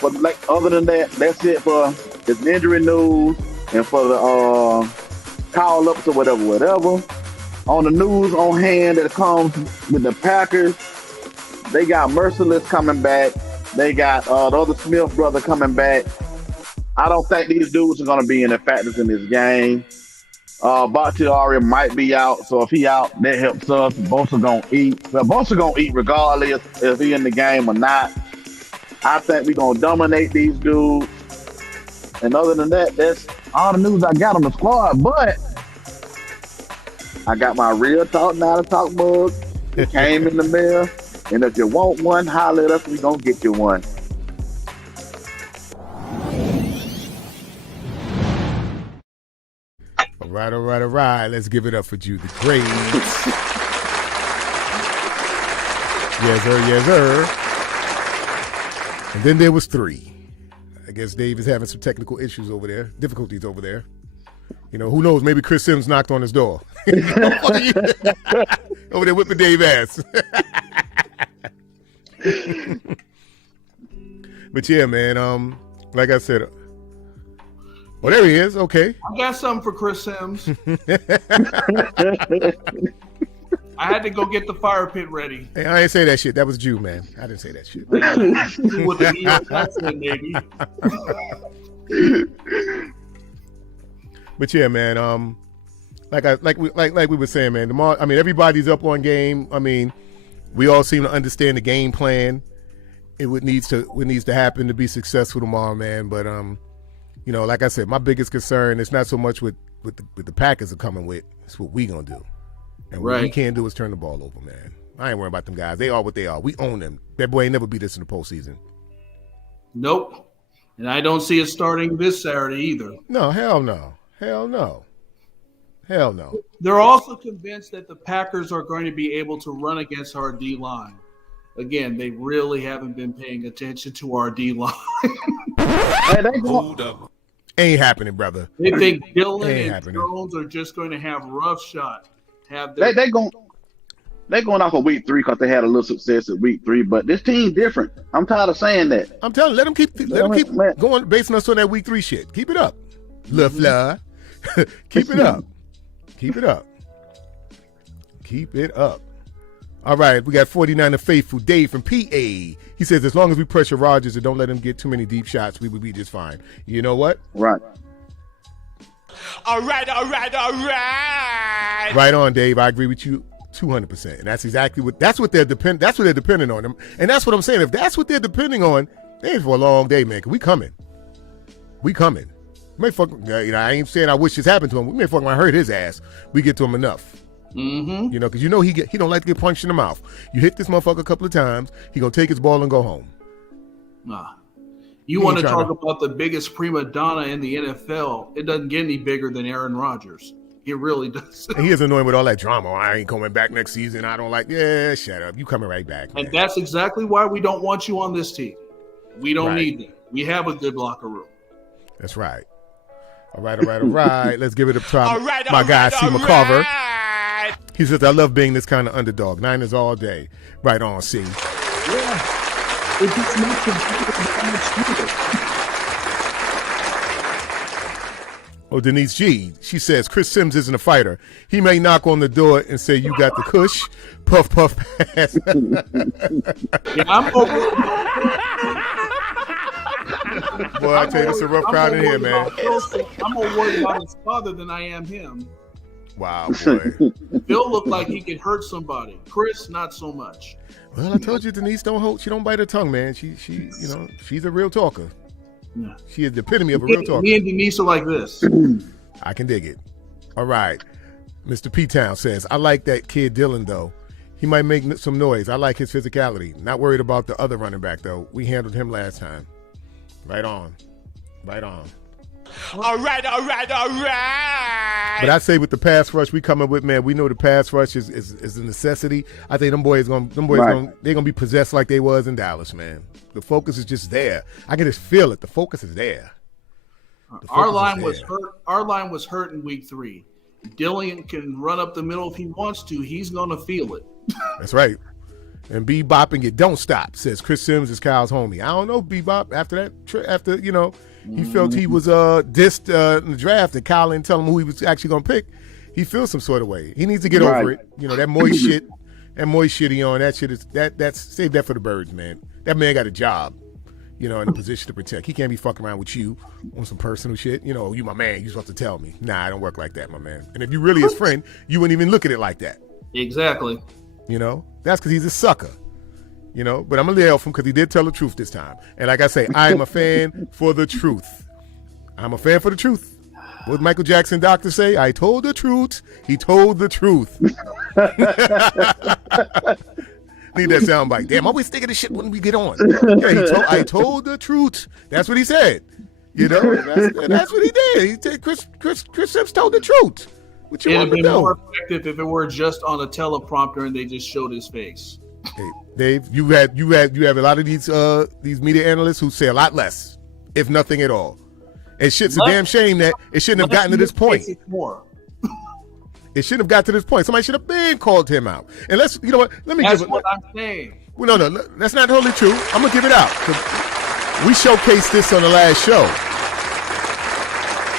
But other than that, that's it for this injury news and for the call-ups or whatever. On the news on hand that comes with the Packers, they got Merciless coming back. They got the other Smith brother coming back. I don't think these dudes are going to be any factors in this game. Bakhtiari might be out, so if he out, that helps us. Bosa going to eat. Well, Bosa going to eat regardless if he in the game or not. I think we're going to dominate these dudes. And other than that, that's all the news I got on the squad. But I got my Real Talk Now to Talk mug. It came in the mail. And if you want one, holler at us. We're going to get you one. All right. Let's give it up for Drew the Great. Yes, sir. And then there was 3. I guess Dave is having some technical issues over there, difficulties over there. You know, who knows? Maybe Chris Sims knocked on his door. Over there whipping Dave ass. But yeah, man, like I said, well, there he is. Okay. I got something for Chris Sims. I had to go get the fire pit ready. Hey, I ain't say that shit. That was Jew, man. I didn't say that shit. With the New York accent, maybe. But yeah, man. Like we were saying, man. Everybody's up on game. I mean, we all seem to understand the game plan. What needs to happen to be successful tomorrow, man. But you know, like I said, my biggest concern is not so much with the Packers are coming with. It's what we gonna do. And what we can't do is turn the ball over, man. I ain't worrying about them guys. They are what they are. We own them. That boy ain't never beat us in the postseason. Nope. And I don't see it starting this Saturday either. No, hell no. They're also convinced that the Packers are going to be able to run against our D-line. Again, they really haven't been paying attention to our D-line. Hold up. Ain't happening, brother. They think Dillon and Jones are just going to have rough shot. They're going off of week 3 because they had a little success at week 3. But this team different. I'm tired of saying that. I'm telling you, let them keep going, basing us on that week 3 shit. Keep it up, LaFleur. Keep it up. Keep it up. All right, we got 49er Faithful Dave from PA. He says as long as we pressure Rodgers and don't let him get too many deep shots, we would be just fine. You know what? Right. All right. Right on, Dave. I agree with you 200%. And that's exactly what they're depending on them. And that's what I'm saying. If that's what they're depending on, they ain't for a long day, man. 'Cause we coming. May fuck, I ain't saying I wish this happened to him. We may fucking hurt his ass. We get to him enough. Mm-hmm. You know, because you know he don't like to get punched in the mouth. You hit this motherfucker a couple of times, he gonna take his ball and go home. Nah. You want to talk about the biggest prima donna in the NFL? It doesn't get any bigger than Aaron Rodgers. It really does. And he is annoying with all that drama. I ain't coming back next season. I don't like. Yeah, shut up. You coming right back. Man. And that's exactly why we don't want you on this team. We don't need that. We have a good locker room. That's right. All right. Let's give it up to my guy, C. McCarver. He says, I love being this kind of underdog. Niners all day. Right on, C. Yeah. It just makes it Oh, Denise G. She says Chris Sims isn't a fighter. He may knock on the door and say, "You got the kush." Puff puff pass. Yeah, I'm over. Boy, I tell you, it's a rough crowd in here, man. I'm more worried about his father than I am him. Wow, boy. Phil looked like he could hurt somebody. Chris, not so much. Well, I told you, Denise she don't bite her tongue, man. She's a real talker. Yeah. She is the epitome of a real talker. Me and Denise are like this. I can dig it. All right. Mr. P-Town says, I like that kid Dylan, though. He might make some noise. I like his physicality. Not worried about the other running back, though. We handled him last time. Right on. Right on. All right. But I say with the pass rush we coming with, man, we know the pass rush is a necessity. I think them boys gonna be possessed like they was in Dallas, man. The focus is just there. I can just feel it. The focus is there. Our line was hurt. Our line was hurt in week 3. Dylan can run up the middle if he wants to. He's gonna feel it. That's right. And Bebop and you don't stop, says Chris Sims is Kyle's homie. I don't know, Bebop. After he felt he was dissed in the draft and Kyle didn't tell him who he was actually going to pick, he feels some sort of way. He needs to get over it. That moist shit, he on, that shit that's save that for the birds, man. That man got a job, in a position to protect. He can't be fucking around with you on some personal shit. You my man, you supposed to tell me. Nah, I don't work like that, my man. And if you really his friend, you wouldn't even look at it like that. Exactly. That's because he's a sucker. But I'm going to yell from because he did tell the truth this time. And like I say, I am a fan for the truth. I'm a fan for the truth. What did Michael Jackson doctor say? I told the truth. He told the truth. Need that sound bite. Damn, always thinking of shit when we get on. Yeah, I told the truth. That's what he said. That's what he did. Chris Sims told the truth. What you want to know? More effective if it were just on a teleprompter and they just showed his face. Hey, Dave, you have a lot of these media analysts who say a lot less, if nothing at all. And shit's a damn shame that it shouldn't have gotten to this point. It shouldn't have got to this point. Somebody should have been called him out. And let's, Let me. That's what I'm saying. Well, no, that's not totally true. I'm gonna give it out. We showcased this on the last show.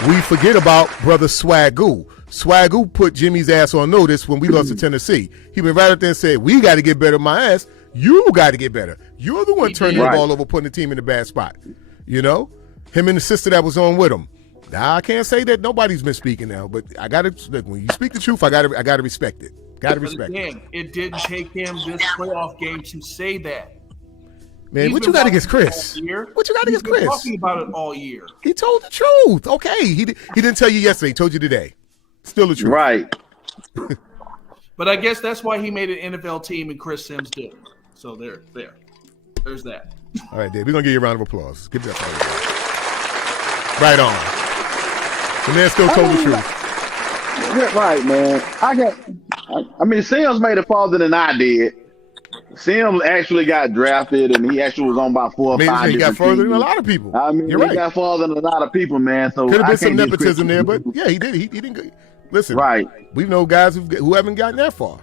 We forget about brother Swagoo. Swagoo put Jimmy's ass on notice when we lost to Tennessee. He went right up there and said, we got to get better, my ass. You got to get better. You're the one turning the ball over, putting the team in a bad spot. Him and the sister that was on with him. Now, I can't say that nobody's misspeaking now, but I got to look. When you speak the truth, I got to respect it. Got to respect it. It didn't take him this playoff game to say that. Man, what you got against Chris? What you got against Chris? Talking about it all year. He told the truth. Okay, he didn't tell you yesterday. He told you today. Still the truth. Right. But I guess that's why he made an NFL team and Chris Sims didn't. So there's that. All right, Dave. We're gonna give you a round of applause. Give that. Right on. The man still told the truth. Right, man. I mean, Sims made it farther than I did. Sims actually got drafted, and he actually was on about 4 or 5 he got further than a lot of people. I mean, he got further than a lot of people, man. So could have been some nepotism there, but yeah, he did. He didn't go. Listen, right? We know guys who haven't gotten that far.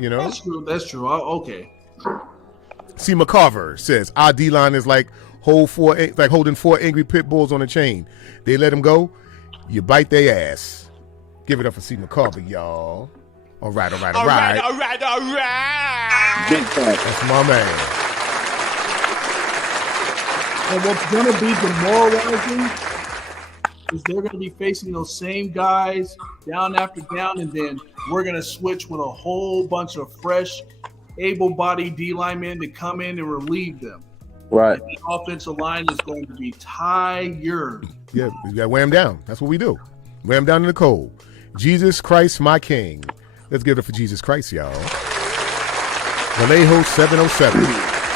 That's true. That's true. Okay. C. McCarver says our D line is like holding 4 angry pit bulls on a chain. They let them go, you bite their ass. Give it up for C. McCarver, y'all. All right. Big That's my man. And what's going to be demoralizing is they're going to be facing those same guys down after down, and then we're going to switch with a whole bunch of fresh, able-bodied D linemen to come in and relieve them. Right. And the offensive line is going to be tired. Yeah, we got to wear them down. That's what we do. Wear them down in the cold. Jesus Christ, my King. Let's give it up for Jesus Christ, y'all. Vallejo 707.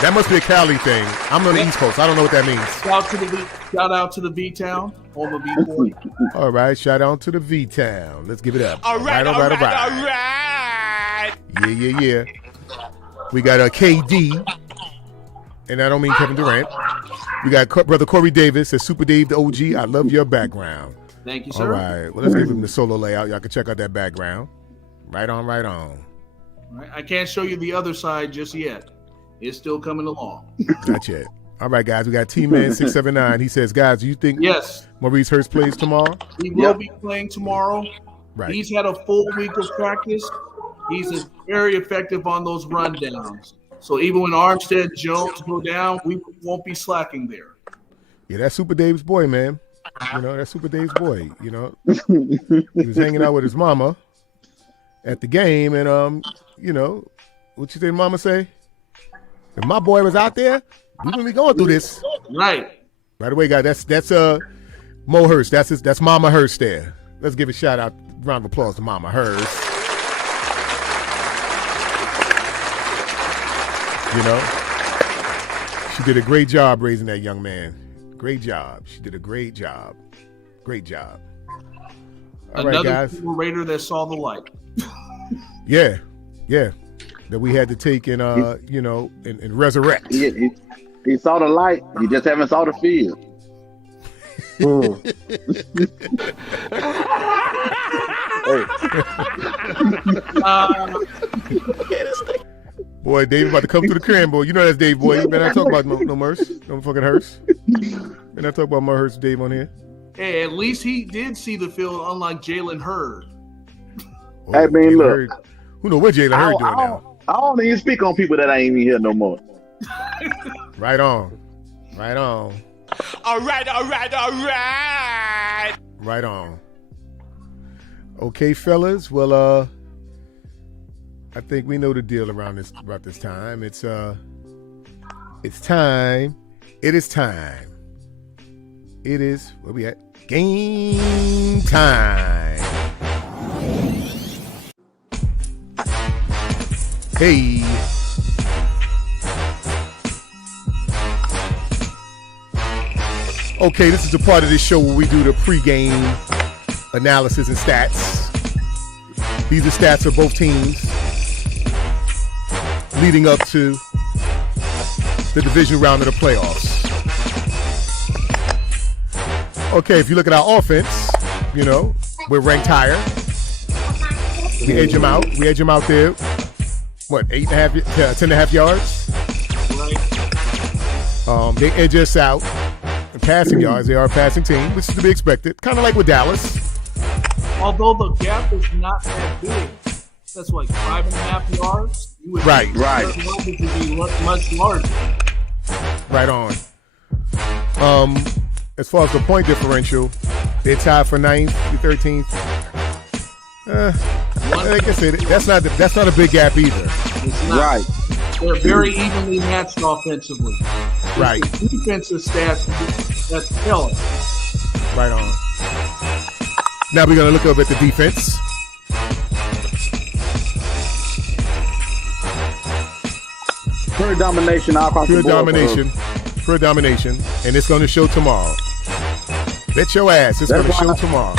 That must be a Cali thing. I'm on the East Coast. I don't know what that means. Shout out to the V-Town, home of V40. All right, shout out to the V-Town. Let's give it up. All right. Yeah. We got KD, and I don't mean Kevin Durant. We got brother Corey Davis as Super Dave the OG. I love your background. Thank you, sir. All right, well, let's give him the solo layout. Y'all can check out that background. Right on. All right. I can't show you the other side just yet. It's still coming along. Not yet. All right, guys, we got T-Man 679. He says, guys, do you think Yes. Maurice Hurst plays tomorrow? He will be playing tomorrow. Right. He's had a full week of practice. He's very effective on those rundowns. So even when Armstead, Jones go down, we won't be slacking there. Yeah, that's Super Dave's boy, man. You know, that's Super Dave's boy. You know, he was hanging out with his mama at the game, and you know, what you think Mama say? If my boy was out there, we wouldn't be going through this. Right. By the way, guys, that's Mo Hurst. That's Mama Hurst there. Let's give a shout out, round of applause to Mama Hurst. You know, she did a great job raising that young man. Great job. She did a great job. Great job. All right, guys. Another Raider that saw the light. Yeah. That we had to take and you know, and resurrect. He saw the light. He just haven't saw the field. Boy, Dave about to come through the crib, boy. You know that's Dave, boy. You better not talk about no Merce. No fucking Hurst. Better not talk about my Hurst Dave on here. Hey, at least he did see the field, unlike Jalen Hurd. Oh, Hey, man, Jalen look. Hurd. Who know what Jalen Hurd doing now? I don't even speak on people that ain't even here no more. Right on. Right on. All right. Right on. Okay, fellas. Well, I think we know the deal about this time. It's time. It is time. It is, where we at? Game time. Hey. Okay, this is the part of this show where we do the pregame analysis and stats. These are stats of both teams leading up to the division round of the playoffs. Okay, if you look at our offense, you know, we're ranked higher. We edge them out. We edge them out there. What, 10.5 yards? They edge us out in passing yards. They are a passing team, which is to be expected. Kind of like with Dallas. Although the gap is not that big, that's like 5.5 yards. You would Right. think it would be much larger. Right on. As far as the point differential, they're tied for 9th, 13th. Like I said, that's not a big gap either. It's not. Right. They're very evenly matched offensively. Right. It's the defensive stats that's killer. Right on. Now we're gonna look up at the defense. Pure domination. Pure domination, and it's gonna show tomorrow. Bet your ass, it's gonna show tomorrow.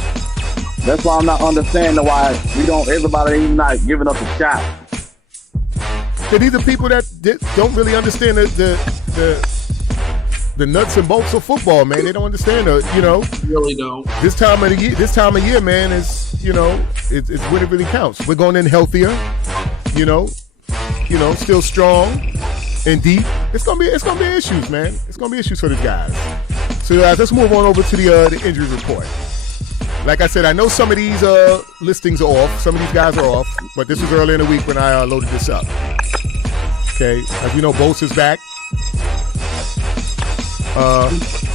That's why I'm not understanding why everybody ain't not giving us a shot. So these are people that don't really understand the nuts and bolts of football, man. They don't understand Really don't. This time of year, man, is it's when it really counts. We're going in healthier, still strong and deep. It's gonna be issues, man. It's gonna be issues for these guys. So guys, let's move on over to the injury report. Like I said, I know some of these listings are off. Some of these guys are off, but this was early in the week when I loaded this up. Okay, as we know, Bosa's back.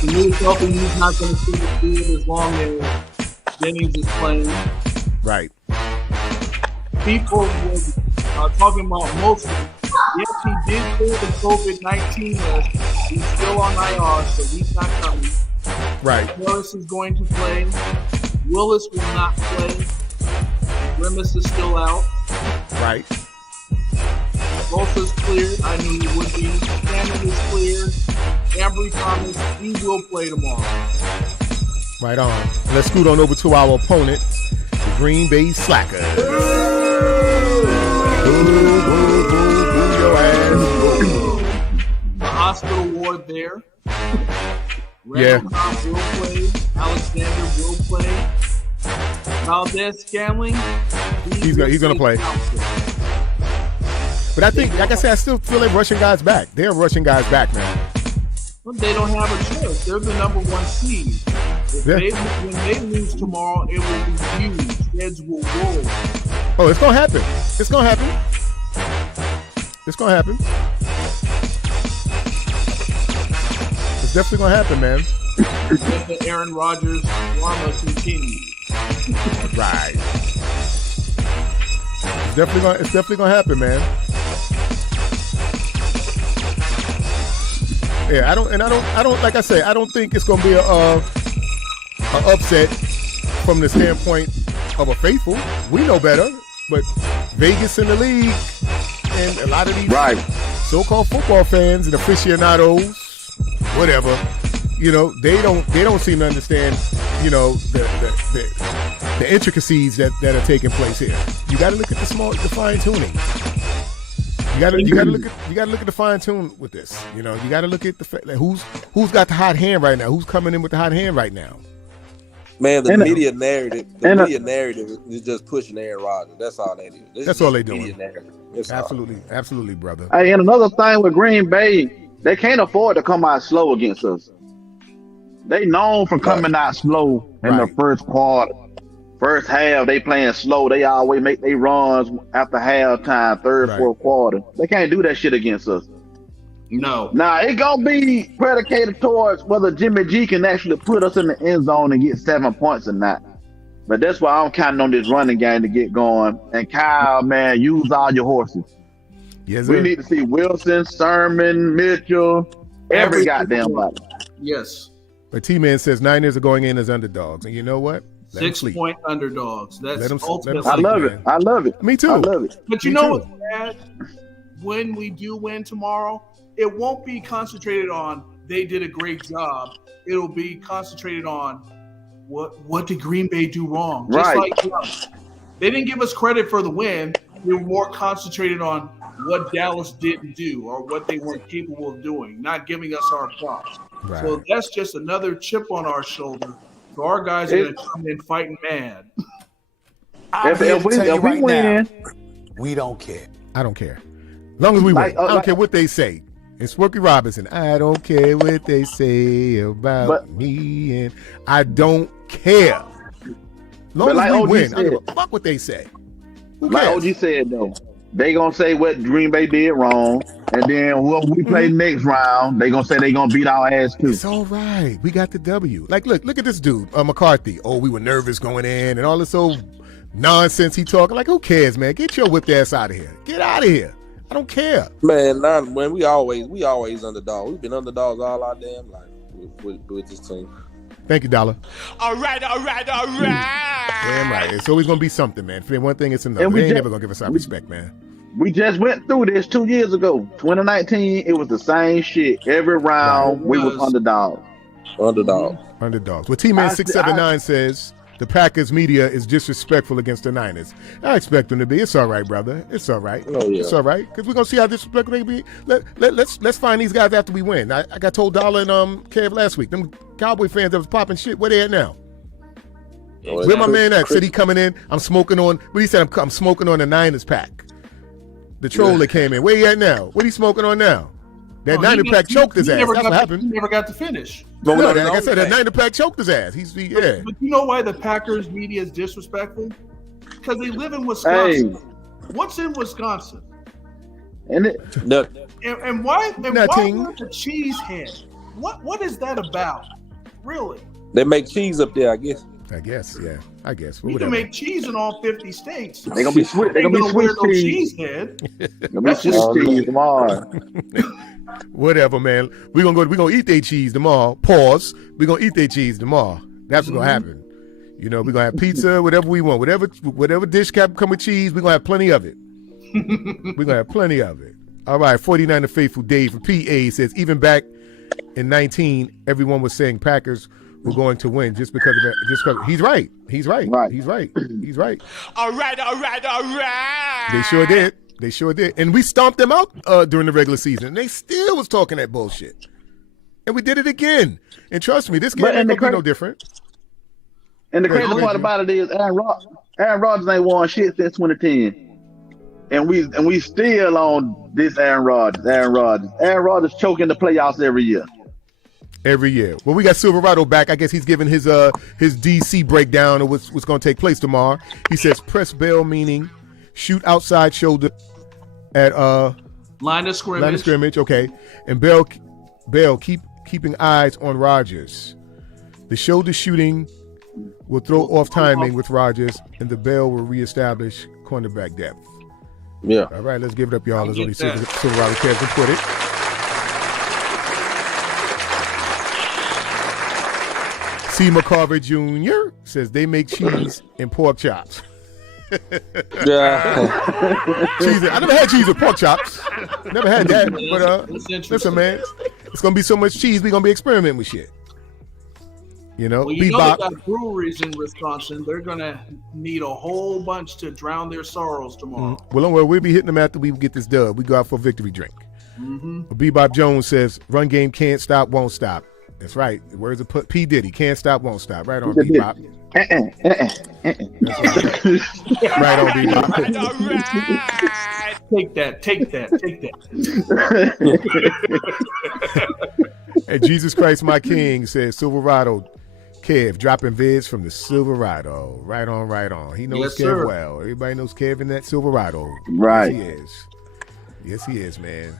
He's healthy. He's not going to see the field as long as Jennings is playing. Right. People were talking about most of it. Yes, he did clear the COVID-19 list. He's still on IR, so he's not coming. Right. Morris is going to play. Willis will not play. Remus is still out. Right. Bosa's cleared. I knew he would be. Cannon is cleared. Ambry Thomas, he will play tomorrow. Right on. Let's scoot on over to our opponent, the Green Bay Slackers. Boo, boo, boo, boo your ass. The hospital ward there. Yeah. Randall will play. Alexander will play. Valdez Scantling, he's gonna play. But I think, like I said, I still feel like rushing guys back. They're rushing guys back, man. Well, they don't have a choice. They're the number 1 seed. When they lose tomorrow, it will be huge. Heads will roll. Oh, it's gonna happen. It's gonna happen. It's gonna happen. It's definitely gonna happen, man. If the Aaron Rodgers drama continues. Right. It's definitely gonna happen, man. Yeah, I don't. Like I say, I don't think it's gonna be a upset from the standpoint of a faithful. We know better, but Vegas in the league and a lot of these so-called football fans and aficionados, whatever, they don't seem to understand, the intricacies that are taking place here. You got to look at the fine tuning. You got to look at the fine tune with this. You got to look at the fact that who's got the hot hand right now. Who's coming in with the hot hand right now? Man, the media narrative is just pushing Aaron Rodgers. That's all they do. That's all they doing. Absolutely, brother. Hey, and another thing with Green Bay, they can't afford to come out slow against us. They known for coming out slow in the first quarter. First half, they playing slow. They always make their runs after halftime, third, fourth quarter. They can't do that shit against us. No. Now, it going to be predicated towards whether Jimmy G can actually put us in the end zone and get 7 points or not. But that's why I'm counting on this running game to get going. And Kyle, man, use all your horses. Yes, we need to see Wilson, Sermon, Mitchell, every goddamn body. Yes. But T-Man says Niners are going in as underdogs. And you know what? 6-point underdogs. That's ultimately. I love it. I love it. Me too. I love it. But you know what's bad? When we do win tomorrow, it won't be concentrated on they did a great job. It'll be concentrated on what did Green Bay do wrong? Just like they didn't give us credit for the win. They were more concentrated on what Dallas didn't do or what they weren't capable of doing, not giving us our props. Right. So that's just another chip on our shoulder. So our guys are going to come in fighting mad. If we win, we don't care. I don't care. As long as we win. I don't care what they say. And Smokey Robinson, I don't care what they say about me, and I don't care. As long as we win, I don't fuck what they say. Like OG said, though, they going to say what Green Bay did wrong, and then whoever we play next round, they going to say they going to beat our ass too. It's all right. We got the W. Like, look at this dude, McCarthy. Oh, we were nervous going in and all this old nonsense he talking. Like, who cares, man? Get your whipped ass out of here. Get out of here. I don't care. Man, when we always underdog. We've been underdogs all our damn life with this team. Thank you, Dollar. All right. Damn right. It's always going to be something, man. For one thing, it's another. They ain't never going to give us our respect, man. We just went through this 2 years ago. 2019, it was the same shit. Every round, we was underdogs. Underdogs. Well, T-Man 679 says the Packers media is disrespectful against the Niners. I expect them to be. It's all right, brother. It's all right. Oh, yeah. It's all right. Because we're going to see how disrespectful they be. Let's find these guys after we win. I got told Dollar and Kev last week. Them Cowboy fans that was popping shit, where they at now? Where my man at? Said he coming in. I'm smoking on. But he said I'm smoking on the Niners pack. The troll that came in. Where he at now? What he smoking on now? That Niner pack choked his ass. That's what happened. He never got to finish. No, like I said, that Niner pack choked his ass. But you know why the Packers media is disrespectful? Because they live in Wisconsin. Hey. What's in Wisconsin? And why the cheese head? What is that about? Really? They make cheese up there, I guess. Yeah. I guess. You can make cheese in all 50 states. They're gonna be sweet. They're gonna be Swiss cheese. That's just cheese. Come on. Whatever, man. We're gonna eat their cheese tomorrow. Pause. We're gonna eat their cheese tomorrow. That's what's gonna happen. We're gonna have pizza, whatever we want. Whatever dish come with cheese, we're gonna have plenty of it. We're gonna have plenty of it. All right, 49 The Faithful Dave from PA says, even back in 19, everyone was saying Packers were going to win just because of that. Just because he's right. He's right. All right. They sure did. And we stomped them out during the regular season. And they still was talking that bullshit. And we did it again. And trust me, this game ain't gonna be no different. And the crazy part about it is Aaron Rodgers ain't won shit since 2010. And we still on this Aaron Rodgers. Aaron Rodgers choking the playoffs every year. Every year. Well, we got Silverado back. I guess he's giving his DC breakdown of what's going to take place tomorrow. He says press bell, meaning shoot outside shoulder at line of scrimmage. Line of scrimmage, okay. And Bell keeping eyes on Rodgers. The shoulder shooting will throw off timing with Rodgers, and the bell will reestablish cornerback depth. Yeah. All right, let's give it up, y'all. There's only Silverado Cavs can put it. C. McCarver Jr. says they make cheese and pork chops. Yeah. Cheese. I never had cheese with pork chops. Never had that. But listen, man, it's gonna be so much cheese. We're gonna be experimenting with shit. You know, well, you know they got breweries in Wisconsin. They're gonna need a whole bunch to drown their sorrows tomorrow. Well, don't worry. We'll be hitting them after we get this dub. We go out for a victory drink. Bebop Jones says run game can't stop, won't stop. That's right. The words of P. Diddy. Can't stop, won't stop. Right on, Bebop. Right on, Bebop. All right. Take that. And Jesus Christ, my King says Silverado. Kev dropping vids from the Silverado. Right on. He knows yes, Kev sir. well. Everybody knows Kev in that Silverado. Right. Yes, he is, man.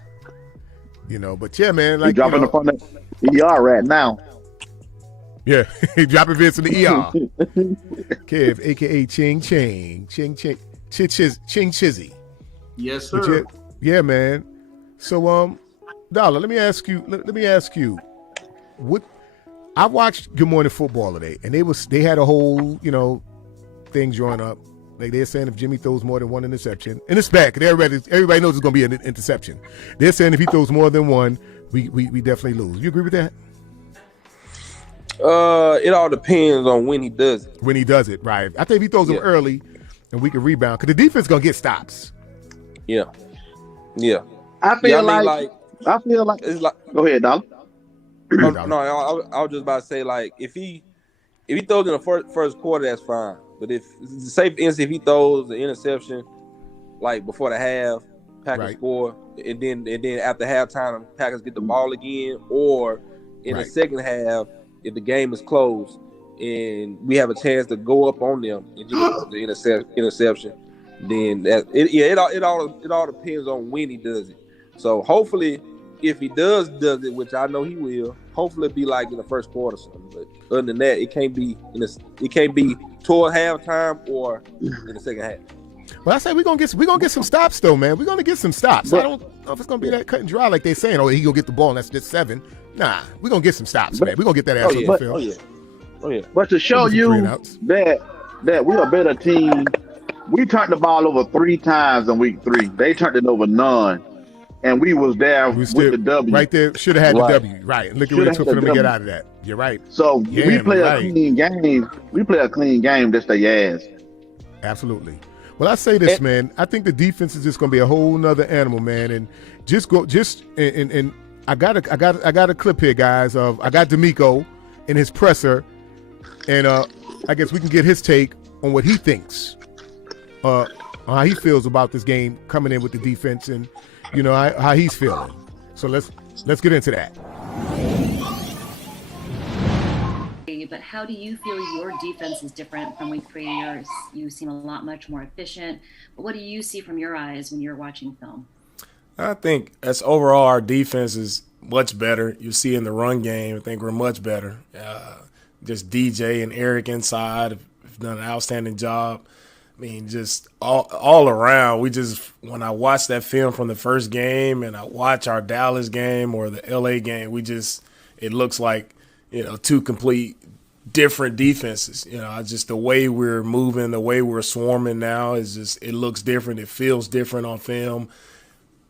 You know, but yeah, man. Like, he dropping up on the ER right now. Yeah, he dropping vids from the ER. Kev, a.k.a. Ching Chizzy. Yes, sir. Yeah, man. So, Dollar, let me ask you, what? I watched Good Morning Football today, and they had a whole, thing drawing up. Like they're saying if Jimmy throws more than one interception, and it's bad because everybody knows it's going to be an interception. They're saying if he throws more than one, we definitely lose. You agree with that? It all depends on when he does it. When he does it, right? I think if he throws them early, and we can rebound because the defense going to get stops. Yeah. I feel like it's like. Go ahead, Dollar. No, I was just about to say, like, if he throws in the first quarter, that's fine. But if say for instance, if he throws the interception like before the half, Packers score, and then after halftime, Packers get the ball again, or in the second half, if the game is close and we have a chance to go up on them and get the interception, then it all depends on when he does it. So hopefully, if he does it, which I know he will, hopefully it'll be like in the first quarter or something. But other than that, it can't be toward halftime or in the second half. Well, I say we're gonna get some stops though, man. We're gonna get some stops. I don't know if it's gonna be that cut and dry like they're saying. Oh, he gonna get the ball and that's just 7. Nah, we're gonna get some stops, man. We're gonna get that ass on the field. Oh yeah. But to show you that we're a better team, we turned the ball over 3 times in week 3. They turned it over none. And we was there with the W. Right there, should have had the W. Right. Look at what it took for them to get out of that. You're right. So we play a clean game. We play a clean game. That's their ass. Absolutely. Well, I say this, man. I think the defense is just going to be a whole nother animal, man. And and I got a clip here, guys. I got D'Amico in his presser, and I guess we can get his take on what he thinks, on how he feels about this game coming in with the defense, and how he's feeling. So let's get into that. But how do you feel your defense is different from week 3? You seem a much more efficient. But what do you see from your eyes when you're watching film? I think as overall our defense is much better. You see in the run game, I think we're much better. Just DJ and Eric inside have done an outstanding job. I mean, just all around, when I watch that film from the first game and I watch our Dallas game or the LA game, it looks like, 2 complete different defenses. Just the way we're moving, the way we're swarming now it looks different. It feels different on film.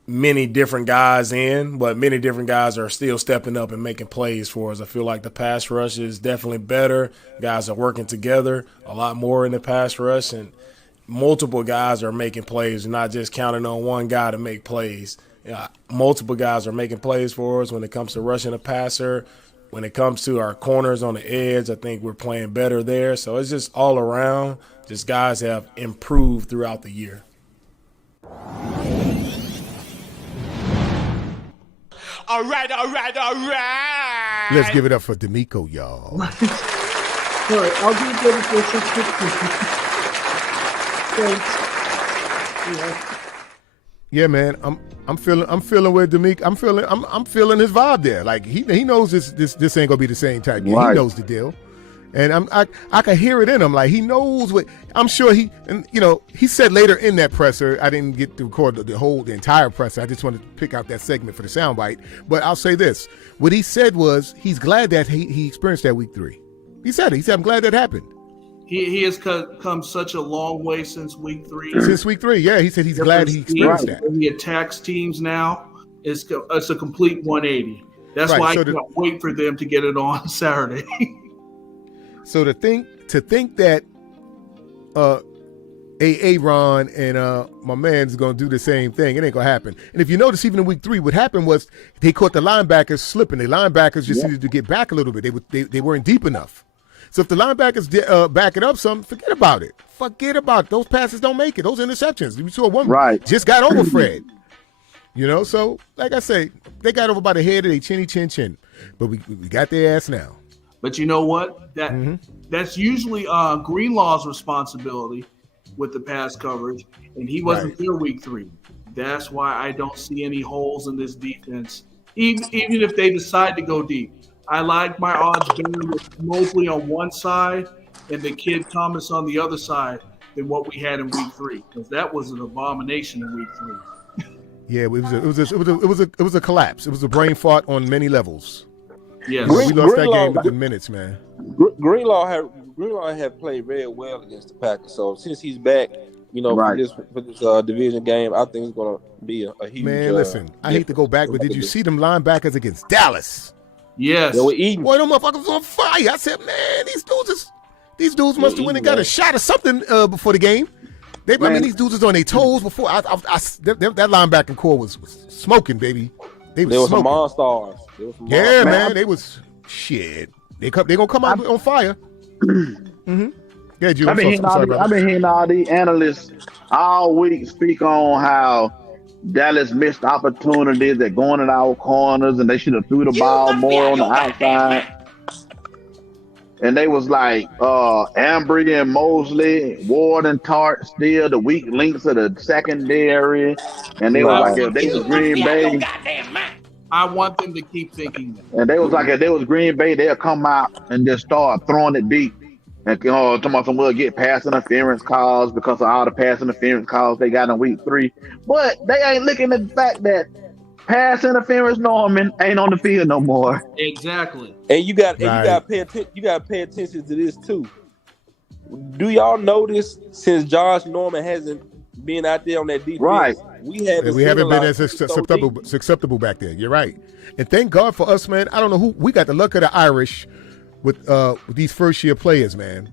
Many different guys but many different guys are still stepping up and making plays for us. I feel like the pass rush is definitely better. Guys are working together a lot more in the pass rush, and multiple guys are making plays, not just counting on one guy to make plays. Multiple guys are making plays for us when it comes to rushing a passer. When it comes to our corners on the edge, I think we're playing better there. So it's just all around, just guys have improved throughout the year. All right. Let's give it up for D'Amico, y'all. Sorry, I'll give it 34-6-15. Yeah, man, I'm feeling with D'Amico. I'm feeling his vibe there. Like he knows this ain't gonna be the same type game. Right. He knows the deal, and I can hear it in him. Like he knows what. I'm sure he said later in that presser. I didn't get to record the entire presser. I just wanted to pick out that segment for the soundbite. But I'll say this: what he said was he's glad that he experienced that week 3. He said it. He said I'm glad that happened. He has come such a long way since week 3. Since week 3, yeah. He said he's glad he experienced that. He attacks teams now. It's a complete 180. That's Right, why so I can't wait for them to get it on Saturday. So to think that Aaron and my man's gonna do the same thing, it ain't gonna happen. And if you notice, even in week 3, what happened was they caught the linebackers slipping. The linebackers just needed to get back a little bit. They weren't deep enough. So if the linebackers back it up some, forget about it. Forget about it. Those passes don't make it. Those interceptions. We saw one just got over Fred. So like I say, they got over by the head of their chin. But we got their ass now. But you know what? That's usually Greenlaw's responsibility with the pass coverage, and he wasn't here week 3. That's why I don't see any holes in this defense, even if they decide to go deep. I like my odds better with Mosley on one side and the kid Thomas on the other side than what we had in week 3, because that was an abomination in week 3. Yeah, it was a collapse. It was a brain fart on many levels. Yes. We lost that game within minutes, man. Greenlaw had played very well against the Packers. So since he's back, for this division game, I think it's going to be a huge. Man, listen, I hate to go back, but did you see them linebackers against Dallas? Yes. They were eating. Boy, them motherfuckers was on fire. I said, man, these dudes must have went and got a shot or something before the game. These dudes was on their toes before. That linebacking core was smoking, baby. They were some monsters. Yeah, man, they was shit. They gonna come out on fire. Mm-hmm. Yeah, Drew, I've been hearing all these analysts all week speak on how Dallas missed opportunities at going in our corners, and they should have threw the ball more on the outside. And they was like Ambry and Mosley, Ward and Tart still the weak links of the secondary. And they were like, if they was Green Bay, I want them to keep thinking that. and they was like, if they was Green Bay, they'll come out and just start throwing it deep. And talking about we'll get pass interference calls because of all the pass interference calls they got in week 3. But they ain't looking at the fact that pass interference Norman ain't on the field no more. Exactly. And you got to pay attention. You got to pay attention to this too. Do y'all notice since Josh Norman hasn't been out there on that defense, right? We haven't been as acceptable back there. You're right. And thank God for us, man. I don't know who we got the luck of the Irish with these first year players, man.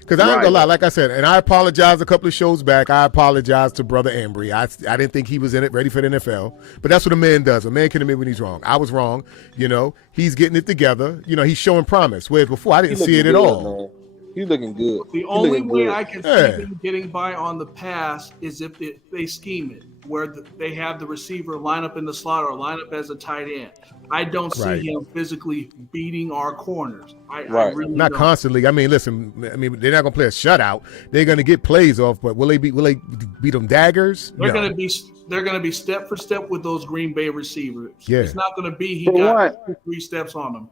Because I ain't gonna lie, like I said, and I apologize a couple of shows back. I apologize to Brother Ambry. I didn't think he was ready for the NFL. But that's what a man does. A man can admit when he's wrong. I was wrong. He's getting it together. He's showing promise. Whereas before, I didn't see it at all. Man. He's looking good. The only way I can see them getting by on the pass is if they scheme it, where they have the receiver line up in the slot or line up as a tight end. I don't see him physically beating our corners. I really not don't. Constantly. I mean, listen. I mean, they're not gonna play a shutout. They're gonna get plays off, but will they beat them daggers? They're gonna be step for step with those Green Bay receivers. Yeah. It's not gonna be he got 3 steps on them.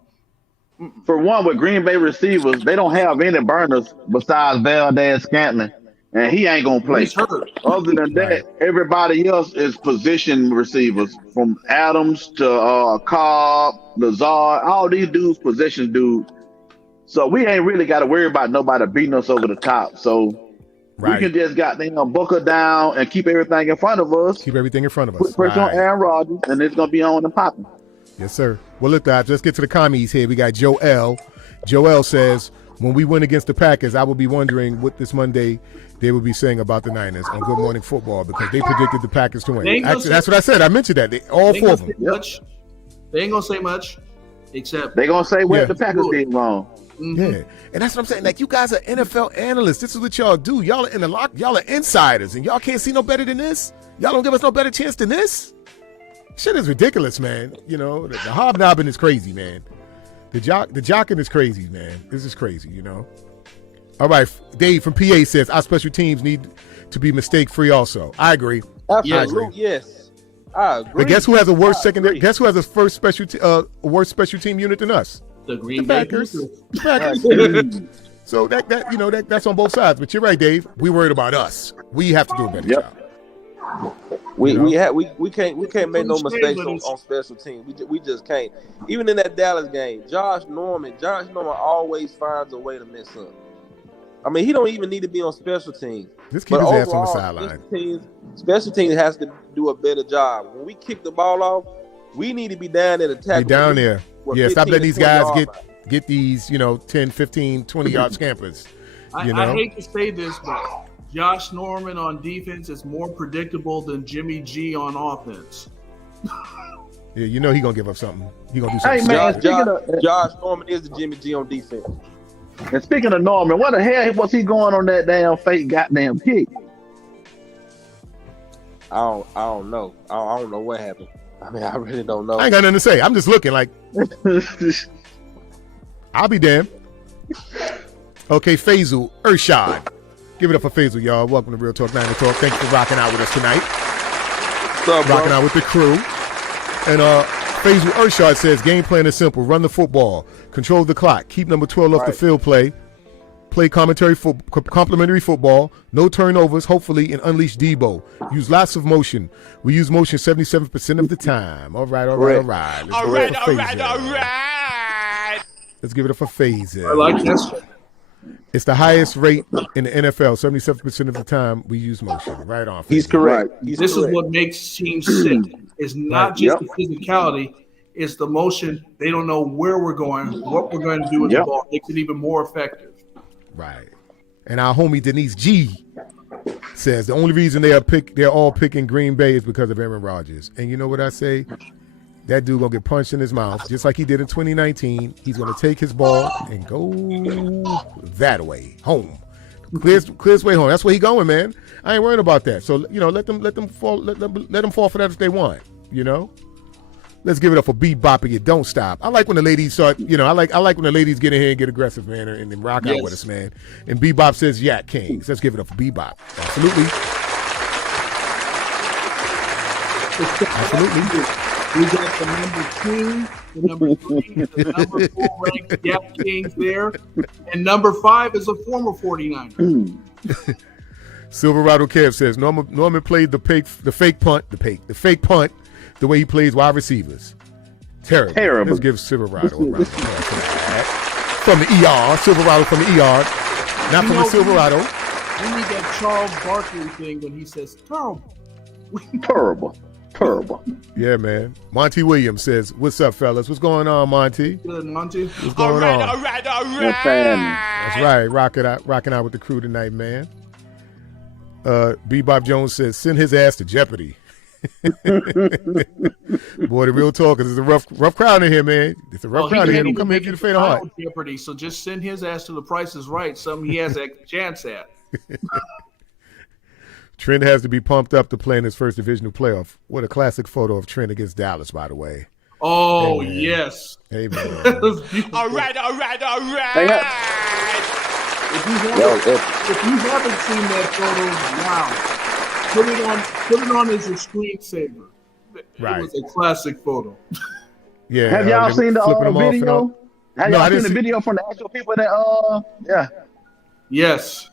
For one, with Green Bay receivers, they don't have any burners besides Valdez Scantling, and he ain't gonna play. He's hurt. Other than that, everybody else is position receivers, from Adams to Cobb, Lazard. All these dudes position dudes. So we ain't really got to worry about nobody beating us over the top. So we can just buckle down and keep everything in front of us. Keep everything in front of us. Put pressure on Aaron Rodgers, and it's gonna be on and popping. Yes, sir. Well, look, guys, let's get to the commies here. We got Joel. Joel says, when we win against the Packers, I will be wondering what this Monday they will be saying about the Niners on Good Morning Football, because they predicted the Packers to win. Actually, that's what I said. I mentioned that. All 4 of them. They ain't going to say much, except they're going to say what the Packers did wrong. Mm-hmm. Yeah, and that's what I'm saying. Like, you guys are NFL analysts. This is what y'all do. Y'all are in the lock. Y'all are insiders, and y'all can't see no better than this. Y'all don't give us no better chance than this. Shit is ridiculous, man. The hobnobbing is crazy, man. The jocking is crazy, man. This is crazy, you know. All right, Dave from PA says our special teams need to be mistake-free also. I agree. Absolutely, yes. I agree. But guess who has a worse secondary? Guess who has a worse special team unit than us? The Green Bay Packers. So that's on both sides. But you're right, Dave. We worried about us. We have to do a better job. We can't make no mistakes on special teams. We just can't. Even in that Dallas game, Josh Norman always finds a way to mess up. I mean, he don't even need to be on special teams. Just keep his ass on the sideline. Special teams has to do a better job. When we kick the ball off, we need to be down there to tackle. Be down there. Yeah, stop letting these guys get these, 10, 15, 20-yard scampers. I hate to say this, but Josh Norman on defense is more predictable than Jimmy G on offense. Yeah, he's going to give up something. He's going to do something. Hey, man, Josh Norman is the Jimmy G on defense. And speaking of Norman, what the hell was he going on that damn fake goddamn kick? I don't know. I don't know what happened. I mean, I really don't know. I ain't got nothing to say. I'm just looking like, I'll be damned. Okay, Faisal Urshad. Give it up for Faisal, y'all. Welcome to Real Talk 90 Talk. Thank you for rocking out with us tonight. What's up, bro? Rocking out with the crew. And Faisal Urshad says, game plan is simple. Run the football. Control the clock. Keep number 12 off the field play. Play complementary football. No turnovers, hopefully, and unleash Debo. Use lots of motion. We use motion 77% of the time. All right. Let's give it up for Faisal. I like this. It's the highest rate in the NFL. 77% of the time we use motion. Right on. He's correct. This is what makes teams sick. It's not just the physicality. It's the motion. They don't know where we're going, what we're going to do with the ball. Makes it even more effective. Right. And our homie Denise G says the only reason they're all picking Green Bay is because of Aaron Rodgers. And you know what I say? That dude gonna get punched in his mouth just like he did in 2019. He's gonna take his ball and go that way home. Clear's way home. That's where he going, man. I ain't worried about that. So let them fall for that if they want. Let's give it up for Bebopping It Don't Stop. I like when the ladies start. I like when the ladies get in here and get aggressive, man, and then rock out with us, man. And Bebop says, "Yak Kings." Let's give it up for Bebop. Absolutely. We got the number 2, the number 3, and the number 4 ranked Yak Kings there, and number 5 is a former 49er. Silverado Kev says Norman played the fake punt the way he plays wide receivers. Terrible. Let's give Silverado a round of applause for that. From the ER, Silverado from the ER, not from the Silverado. We need that Charles Barkley thing when he says terrible. Yeah, man. Monty Williams says, "What's up, fellas? What's going on, Monty? Good, Monty. What's going on? All right. That's right. Rocking out with the crew tonight, man." Bebop Jones says, "Send his ass to Jeopardy." Boy, the real talkers is a rough crowd in here, man. It's a rough crowd in here. Don't come here if you're afraid of heart. Jeopardy, so just send his ass to The Price is Right. Something he has a chance at. Trent has to be pumped up to play in his first divisional playoff. What a classic photo of Trent against Dallas, by the way. Oh, hey, yes. Hey, man. All right. If you haven't seen that photo, wow. Put it on as your screensaver. Right. It was a classic photo. Yeah. Have y'all seen the video? Have y'all seen the video from the actual people that Yes.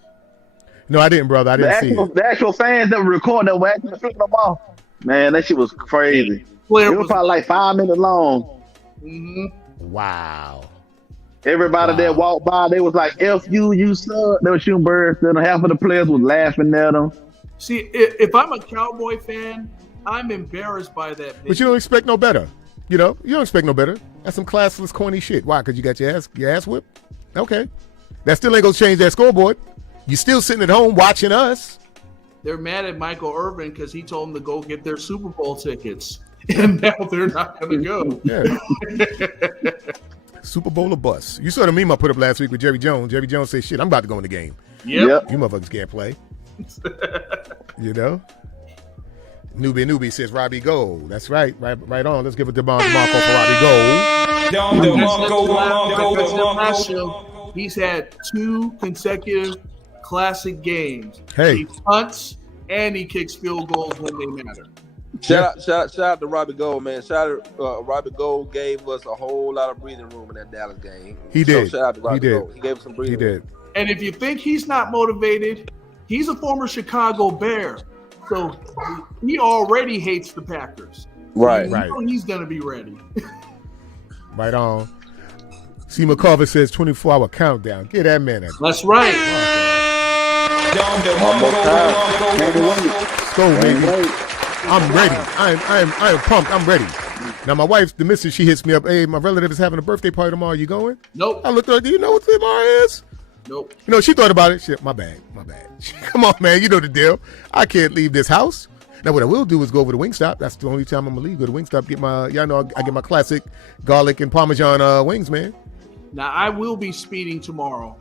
No, I didn't, brother. I didn't see it. The actual fans that were recording that were actually flipping them off. Man, that shit was crazy. It was probably like 5 minutes long. Mm-hmm. Wow. Everybody that walked by, they was like, "F you suck." They were shooting birds. Then half of the players was laughing at them. See, if I'm a Cowboy fan, I'm embarrassed by that. But you don't expect no better. You don't expect no better. That's some classless, corny shit. Why? Because you got your ass whipped? Okay. That still ain't going to change that scoreboard. You still sitting at home watching us. They're mad at Michael Irvin because he told them to go get their Super Bowl tickets. And now they're not going to go. Yeah. Super Bowl or bust. You saw the meme I put up last week with Jerry Jones. Jerry Jones said, "Shit, I'm about to go in the game." Yep. You motherfuckers can't play. Newbie says Robbie Gold. That's right. Right on. Let's give it to DeMarco for Robbie Gold. Last show, he's had 2 consecutive classic games. Hey. He punts and he kicks field goals when they matter. Shout out to Robbie Gold, man. Robbie Gold gave us a whole lot of breathing room in that Dallas game. He did. Shout out to Robbie Gold. He gave us some breathing room. And if you think he's not motivated, he's a former Chicago Bear. So he already hates the Packers. Right. He's going to be ready. Right on. See, McCarver says 24-hour countdown. Get that man that. That's right. Go, baby. I'm ready. I am pumped. I'm ready. Now, my wife, the missus, she hits me up. Hey, my relative is having a birthday party tomorrow. You going? Nope. I looked at her. Do you know what tomorrow is? Nope. You know, she thought about it. Shit, my bad. Come on, man. You know the deal. I can't leave this house. Now, what I will do is go over to Wingstop. That's the only time I'm going to leave. Go to Wingstop, get my, y'all know, I get my classic garlic and Parmesan wings, man. Now, I will be speeding tomorrow.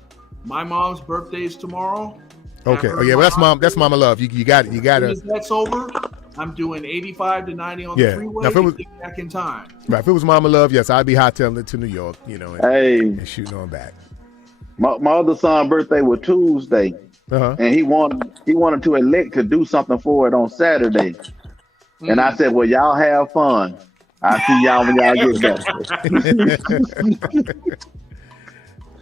My mom's birthday is tomorrow. Okay. Oh, yeah. Well, that's Mama Love. You got it. You got it. As that's over, I'm doing 85 to 90 on the freeway now, if it was, to get back in time. Right. If it was Mama Love, yes, I'd be hightailing it to New York, you know, and shooting on back. My other son's birthday was Tuesday, and he wanted to elect to do something for it on Saturday. And I said, well, y'all have fun. I'll see y'all when y'all get back.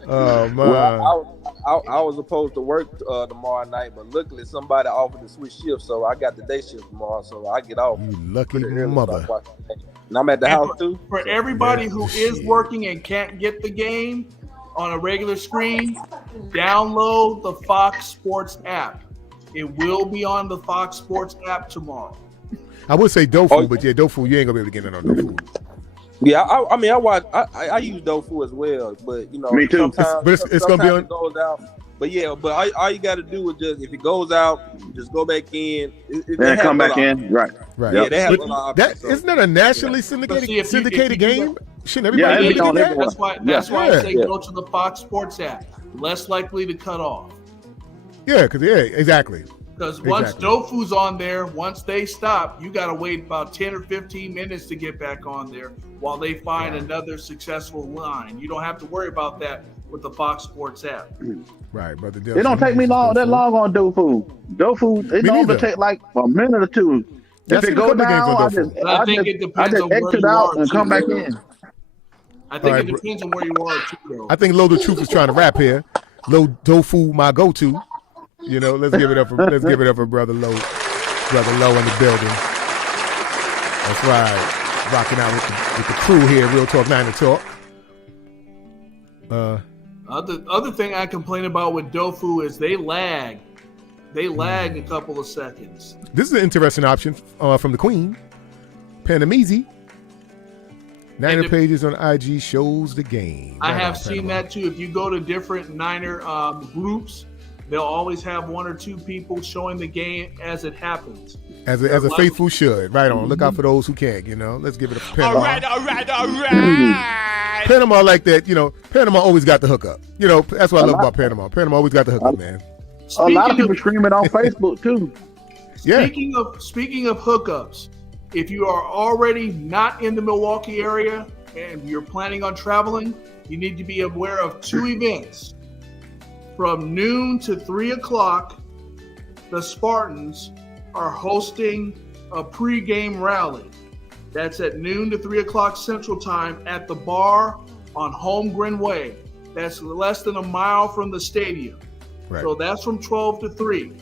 Oh, man. Well, I was supposed to work tomorrow night, but luckily somebody offered to switch shifts, so I got the day shift tomorrow, so I get off. You lucky mother. And I'm at the house, too. For everybody who is working and can't get the game on a regular screen, download the Fox Sports app. It will be on the Fox Sports app tomorrow. I would say Dofu, but yeah, Dofu, you ain't gonna be able to get it on Dofu. Yeah, I mean, I use Dofu as well, but you know, me too. Sometimes it's gonna be on. It goes out. But yeah, but all you got to do is just if it goes out, just go back in. Then come back in, right? Yeah, they have a lot of options. Isn't that a nationally syndicated game? Shouldn't everybody be able to get that? That's why I say go to the Fox Sports app. Less likely to cut off. Yeah, exactly. Because once Dofu's on there, once they stop, you got to wait about 10 or 15 minutes to get back on there while they find another successful line. You don't have to worry about that with the Fox Sports app. Right, but it don't take me long on Dofu. Dofu, it normally take like a minute or two. If it goes down, I think it depends on where you are and come back in. I think it depends on where you are too, though. I think Low the Truth is trying to rap here. Low Dofu, my go-to. You know, let's give it up for brother Low in the building. That's right, rocking out with the crew here. Real Talk 9 to Talk. Other thing I complain about with Dofu is they lag. They lag a couple of seconds. This is an interesting option from the Queen. Pandemizi. Niner pages on IG shows the game. I have seen that too. If you go to different Niner groups, they'll always have one or two people showing the game as it happens. As a faithful should. Right on. Look out for those who can't, you know. Let's give it a Panama. All right. Panama like that, you know. Panama always got the hookup. You know, that's what I love about Panama. Panama always got the hookup, man. A lot of people screaming on Facebook too. Speaking of hookups, if you are already not in the Milwaukee area and you're planning on traveling, you need to be aware of two events. From noon to 3 o'clock, the Spartans are hosting a pregame rally. That's at noon to 3 o'clock Central Time at the bar on Holmgren Way. That's less than a mile from the stadium. Right. So that's from 12 to 3.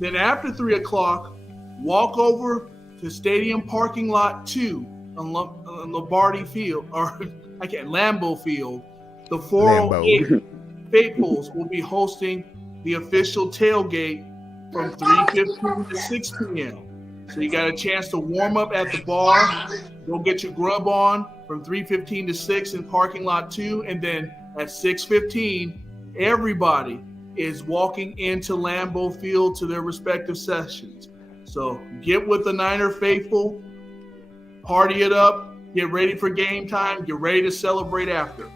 Then after 3 o'clock, walk over to Stadium Parking Lot 2 on Lombardi Field, or Lambeau Field. The 408 Faithfuls will be hosting the official tailgate from 3:15 to 6 p.m. So you got a chance to warm up at the bar, go get your grub on from 3:15 to 6 in Parking Lot 2, and then at 6:15, everybody is walking into Lambeau Field to their respective sessions. So get with the Niner faithful, party it up, get ready for game time, get ready to celebrate after.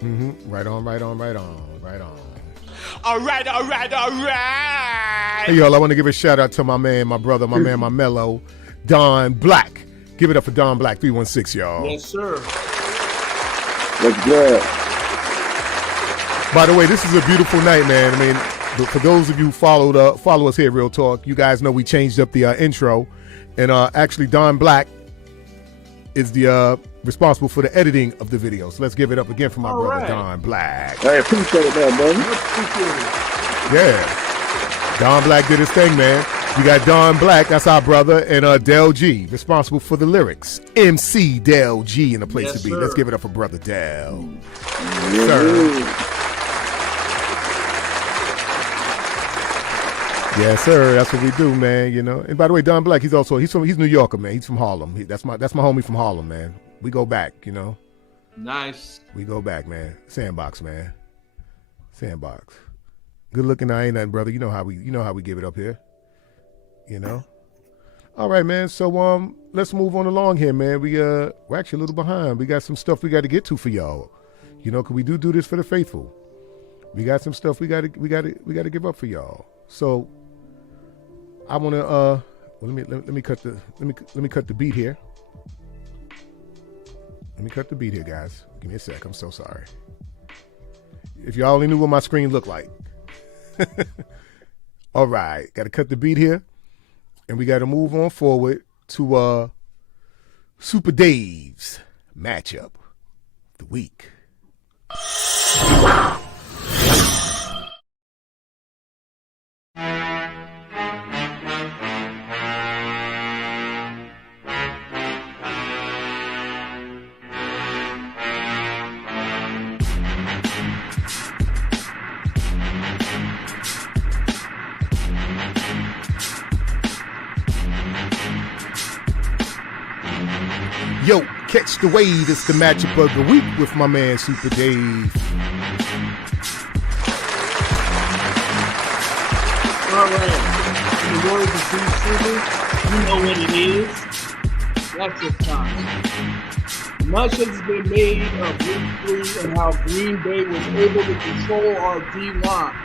Mm-hmm. Right on. All right. Hey, y'all, I want to give a shout out to my man, my brother, my mellow, Don Black. Give it up for Don Black, 316, y'all. Yes, sir. That's good. By the way, this is a beautiful night, man. I mean, for those of you who follow us here at Real Talk, you guys know we changed up the intro. And actually, Don Black is the responsible for the editing of the video. So let's give it up again for my brother, Don Black. I appreciate that, brother. Yeah. Don Black did his thing, man. We got Don Black, that's our brother, and Del G, responsible for the lyrics. MC Del G in the place to be. Sir. Let's give it up for brother Del. Yes, Sir. Yes, sir. That's what we do, man. You know. And by the way, Don Black, he's New Yorker, man. He's from Harlem. That's my homie from Harlem, man. We go back, you know. Nice. We go back, man. Sandbox, man. Sandbox. Good looking. I ain't nothing, brother. You know how we give it up here. You know. All right, man. So let's move on along here, man. We're actually a little behind. We got some stuff we got to get to for y'all. You know, cause we do this for the faithful. We got some stuff we got to give up for y'all. So I want to let me cut the beat here. Let me cut the beat here, guys. Give me a sec. I'm so sorry. If y'all only knew what my screen looked like. All right, got to cut the beat here, and we got to move on forward to Super Dave's matchup of the week. Yo, catch the wave. It's the matchup of the week with my man Super Dave. All right. In the words of Steve Sugar, you know what it is. That's it time. Much has been made of Week 3 and how Green Bay was able to control our D-line.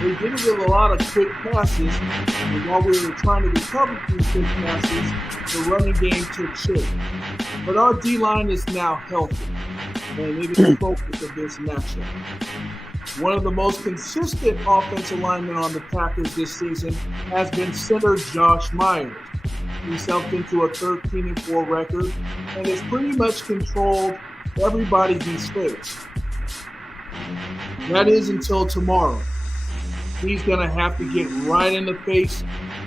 They did it with a lot of quick passes, and while we were trying to recover from quick passes, the running game took shape. But our D-line is now healthy, and it is the focus of this matchup. One of the most consistent offensive linemen on the Packers this season has been center Josh Myers. He's helped into a 13-4 record and has pretty much controlled everybody he's faced. That is until tomorrow. He's going to have to get right in the face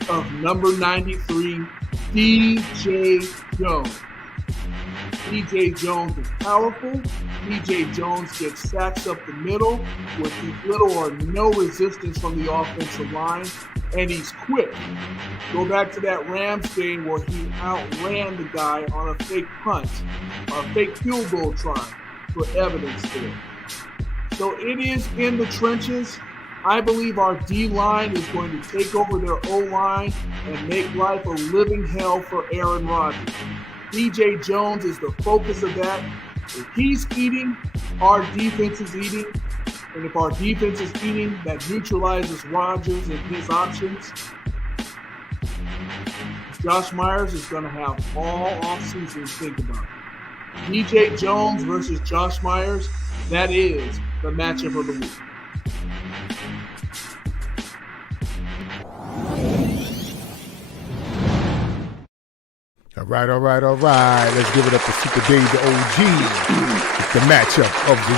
of number 93, DJ Jones. DJ Jones is powerful. DJ Jones gets sacks up the middle with little or no resistance from the offensive line, and he's quick. Go back to that Rams game where he outran the guy on a fake punt, or a fake field goal try, for evidence there. So it is in the trenches. I believe our D-line is going to take over their O-line and make life a living hell for Aaron Rodgers. DJ Jones is the focus of that. If he's eating, our defense is eating. And if our defense is eating, that neutralizes Rodgers and his options. Josh Myers is going to have all offseason to think about it. DJ Jones versus Josh Myers, that is the matchup of the week. All right. Let's give it up to Super Dave, the OG. It's the matchup of the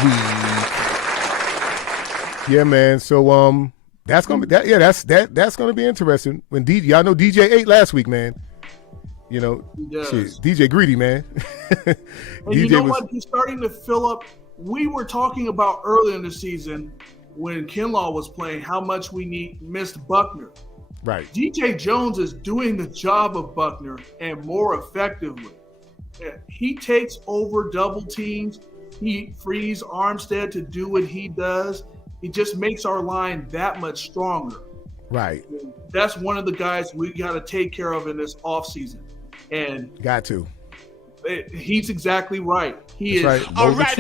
week. Yeah, man. So that's gonna be that. Yeah, that's gonna be interesting. When y'all know DJ ate last week, man. You know, shit, DJ greedy, man. And DJ you know what? He's starting to fill up. We were talking about early in the season when Kinlaw was playing how much we missed Buckner. Right. DJ Jones is doing the job of Buckner and more effectively. He takes over double teams. He frees Armstead to do what he does. He just makes our line that much stronger. Right. That's one of the guys we got to take care of in this offseason. And got to. He's exactly right. He That's is. Right. All right.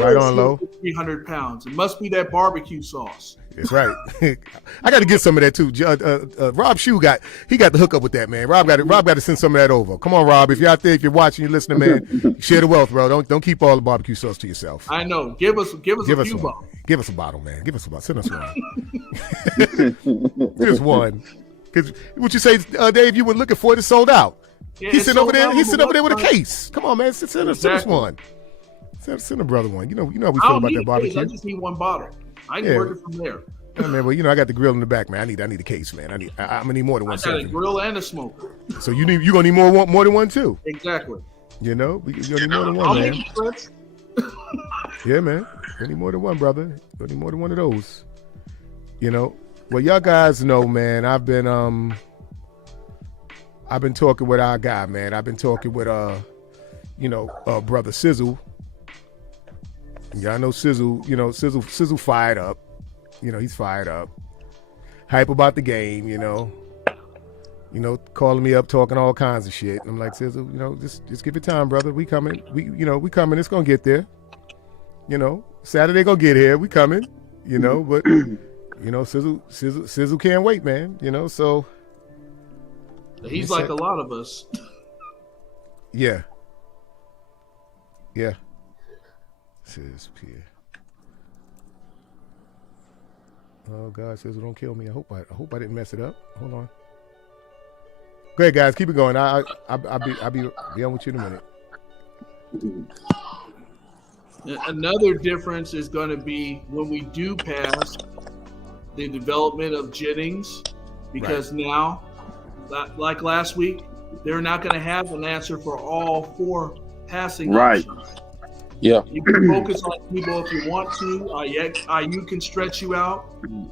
Right on low. 300 pounds. It must be that barbecue sauce. That's right. I got to get some of that too. Rob Shue got the hookup with that, man. Rob got to send some of that over. Come on, Rob. If you're out there, if you're watching, you're listening, man, share the wealth, bro. Don't keep all the barbecue sauce to yourself. I know. Give us a few bottles. Give us a bottle, man. Give us a bottle. Send us one. Just one. Because what you say, Dave? You were looking for it. It's sold out. Yeah, he's sitting over there. He's sitting over there with a case. Come on, man. Send us one. Send a brother one. You know how we feel about that barbecue. I just need one bottle. I can work it from there. Yeah, man, well, I got the grill in the back, man. I need a case, man. I'm gonna need more than one. I got a grill and a smoker. So you gonna need more than one too. Exactly. You gonna need more than one, man. Yeah, man. You need more than one, brother. You need more than one of those. Well, y'all guys know, man. I've been talking with our guy, man. I've been talking with brother Sizzle. Y'all know Sizzle. Sizzle fired up. He's fired up. Hype about the game, calling me up, talking all kinds of shit. I'm like, Sizzle, just give it time, brother. We coming. We coming. It's gonna get there. Saturday gonna get here. We coming. But Sizzle can't wait, man. So he's like a lot of us. Yeah. Says Pierre. Oh God, Sizzle, don't kill me. I hope I didn't mess it up. Hold on. Go ahead, guys. Keep it going. I'll be on with you in a minute. Another difference is going to be when we do pass the development of Jennings, because now, like last week, they're not going to have an answer for all four passing options. Yeah. You can focus on Tebow if you want to. You can stretch you out.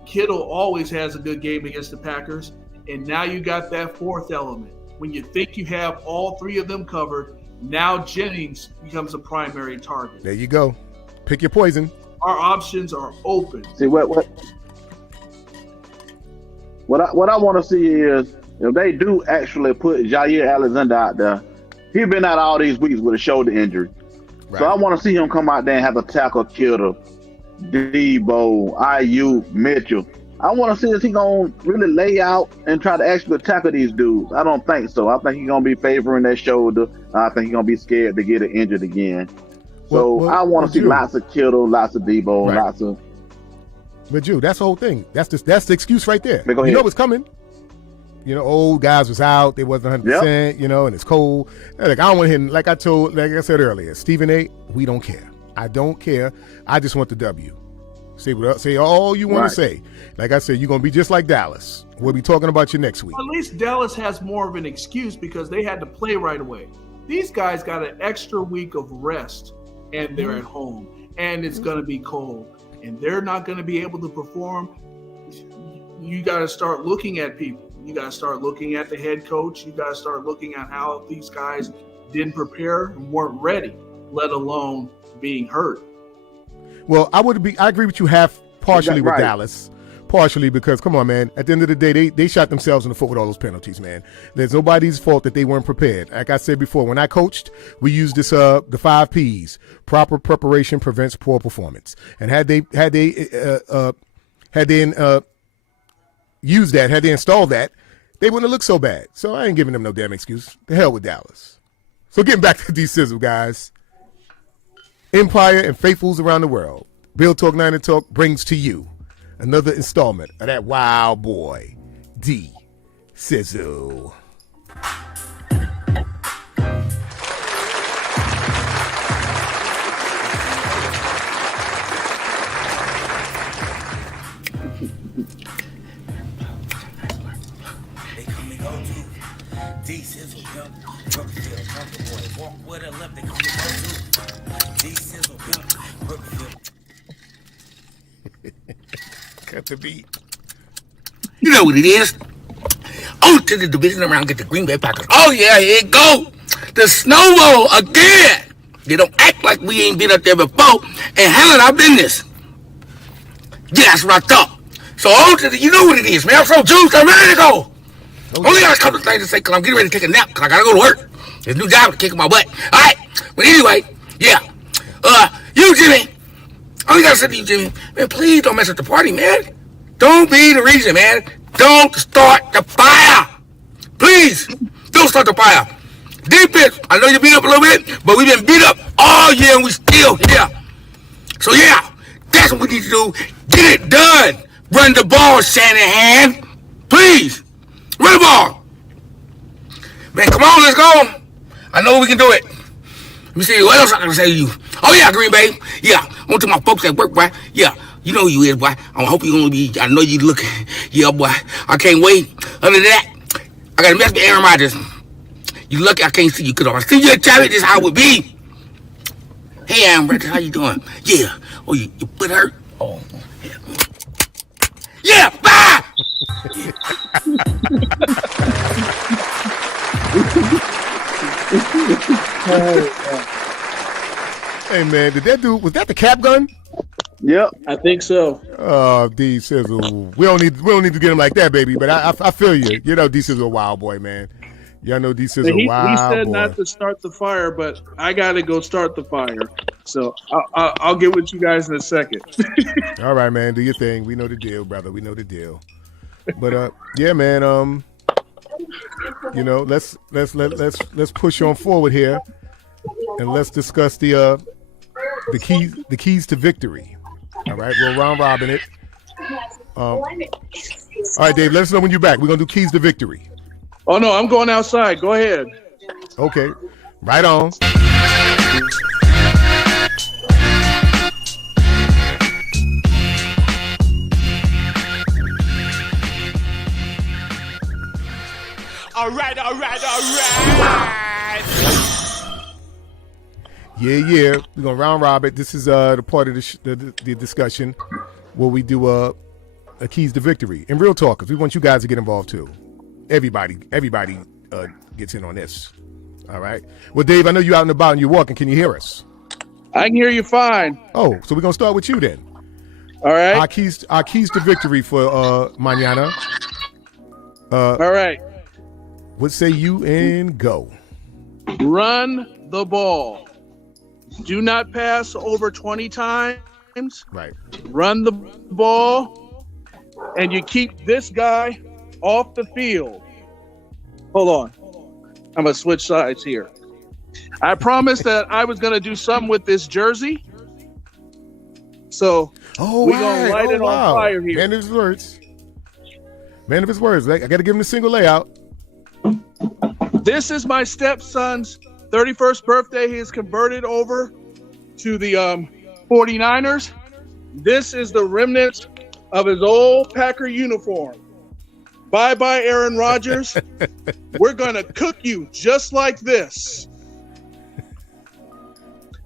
Kittle always has a good game against the Packers. And now you got that fourth element. When you think you have all three of them covered, now Jennings becomes a primary target. There you go. Pick your poison. Our options are open. See, what I want to see is if they do actually put Jair Alexander out there. He's been out all these weeks with a shoulder injury. Right. So I want to see him come out there and have a tackle Kittle, Debo, IU, Mitchell. I want to see if he's going to really lay out and try to actually tackle these dudes. I don't think so. I think he's going to be favoring that shoulder. I think he's going to be scared to get it injured again. So I want to see lots of Kittle, lots of Debo, lots of. But that's the whole thing. That's the excuse right there. You know what's coming. Old guys was out. They wasn't 100%. And it's cold. Like I don't want him. Like I said earlier, Stephen A. We don't care. I don't care. I just want the W. Say all you want to say. Like I said, you're gonna be just like Dallas. We'll be talking about you next week. At least Dallas has more of an excuse because they had to play right away. These guys got an extra week of rest, and they're at home, and it's gonna be cold, and they're not gonna be able to perform. You got to start looking at people. You got to start looking at the head coach. You got to start looking at how these guys didn't prepare and weren't ready, let alone being hurt. Well, I agree with you partially with Dallas. Partially because, come on, man, at the end of the day, they shot themselves in the foot with all those penalties, man. There's nobody's fault that they weren't prepared. Like I said before, when I coached, we used this the 5 Ps. Proper preparation prevents poor performance. And had they used that, had they installed that, they wouldn't have looked so bad. So I ain't giving them no damn excuse. The hell with Dallas. So getting back to D-Sizzle, guys. Empire and faithfuls around the world. Bill Talk 90 Talk brings to you another installment of that wild boy, D-Sizzle. D-Sizzle, young, Brookfield, Hunter boy, walk with a left, they come to go to. D-Sizzle, young, Brookfield. Cut the beat. You know what it is. On to the division around, get the Green Bay Packers. Oh yeah, here it go. The snowball again. They don't act like we ain't been up there before and handling our business. Yeah, that's what I thought. So on to the, you know what it is, man. I'm so juiced, I'm ready to go. Only got a couple of things to say because I'm getting ready to take a nap because I got to go to work. There's a new job to kick my butt. All right. But anyway, yeah. You, Jimmy. Only got to say to you, Jimmy, man, please don't mess up the party, man. Don't be the reason, man. Don't start the fire. Please, don't start the fire. Defense, I know you beat up a little bit, but we've been beat up all year and we still here. So yeah, that's what we need to do. Get it done. Run the ball, Shanahan. Please, run the ball. Man, come on, let's go. I know we can do it. Let me see, what else I can say to you? Oh yeah, Green Bay. Yeah, I want to my folks at work, boy. Yeah, you know who you is, boy. I hope you're going to be, I know you looking. Yeah, boy, I can't wait. Other than that, I got to mess with Aaron Rodgers. You lucky I can't see you, because if I see you at Charlie, this is how it would be. Hey, Aaron Rodgers, how you doing? Yeah. Oh, your foot hurt? Oh, yeah. Yeah, bye! Hey man, was that the cap gun? Yep, I think so. Oh, D Sizzle. We don't need to get him like that, baby. But I feel you. You know, D Sizzle a wild boy, man. Y'all know D Sizzle a wild boy. He said not to start the fire, but I gotta go start the fire. So I'll get with you guys in a second. All right, man. Do your thing. We know the deal, brother. We know the deal. But yeah, man. You know, let's push on forward here, and let's discuss the keys to victory. All right, we'll round robin it. All right, Dave. Let us know when you're back. We're gonna do keys to victory. Oh no, I'm going outside. Go ahead. Okay, right on. All right. Yeah. We're gonna round rob it. This is the part of the discussion where we do a keys to victory and real talk, because we want you guys to get involved too. Everybody gets in on this. All right. Well, Dave, I know you're out and about and you're walking. Can you hear us? I can hear you fine. Oh, so we're gonna start with you then. All right. Our keys to victory for mañana. All right. What say you and go? Run the ball. Do not pass over 20 times. Right. Run the ball, and you keep this guy off the field. Hold on. I'm going to switch sides here. I promised that I was going to do something with this jersey. So we're going to light it on fire here. Man of his words. Man of his words. I got to give him a single layout. This is my stepson's 31st birthday. He is converted over to the 49ers. This is the remnants of his old Packer uniform. Bye-bye, Aaron Rodgers. We're going to cook you just like this.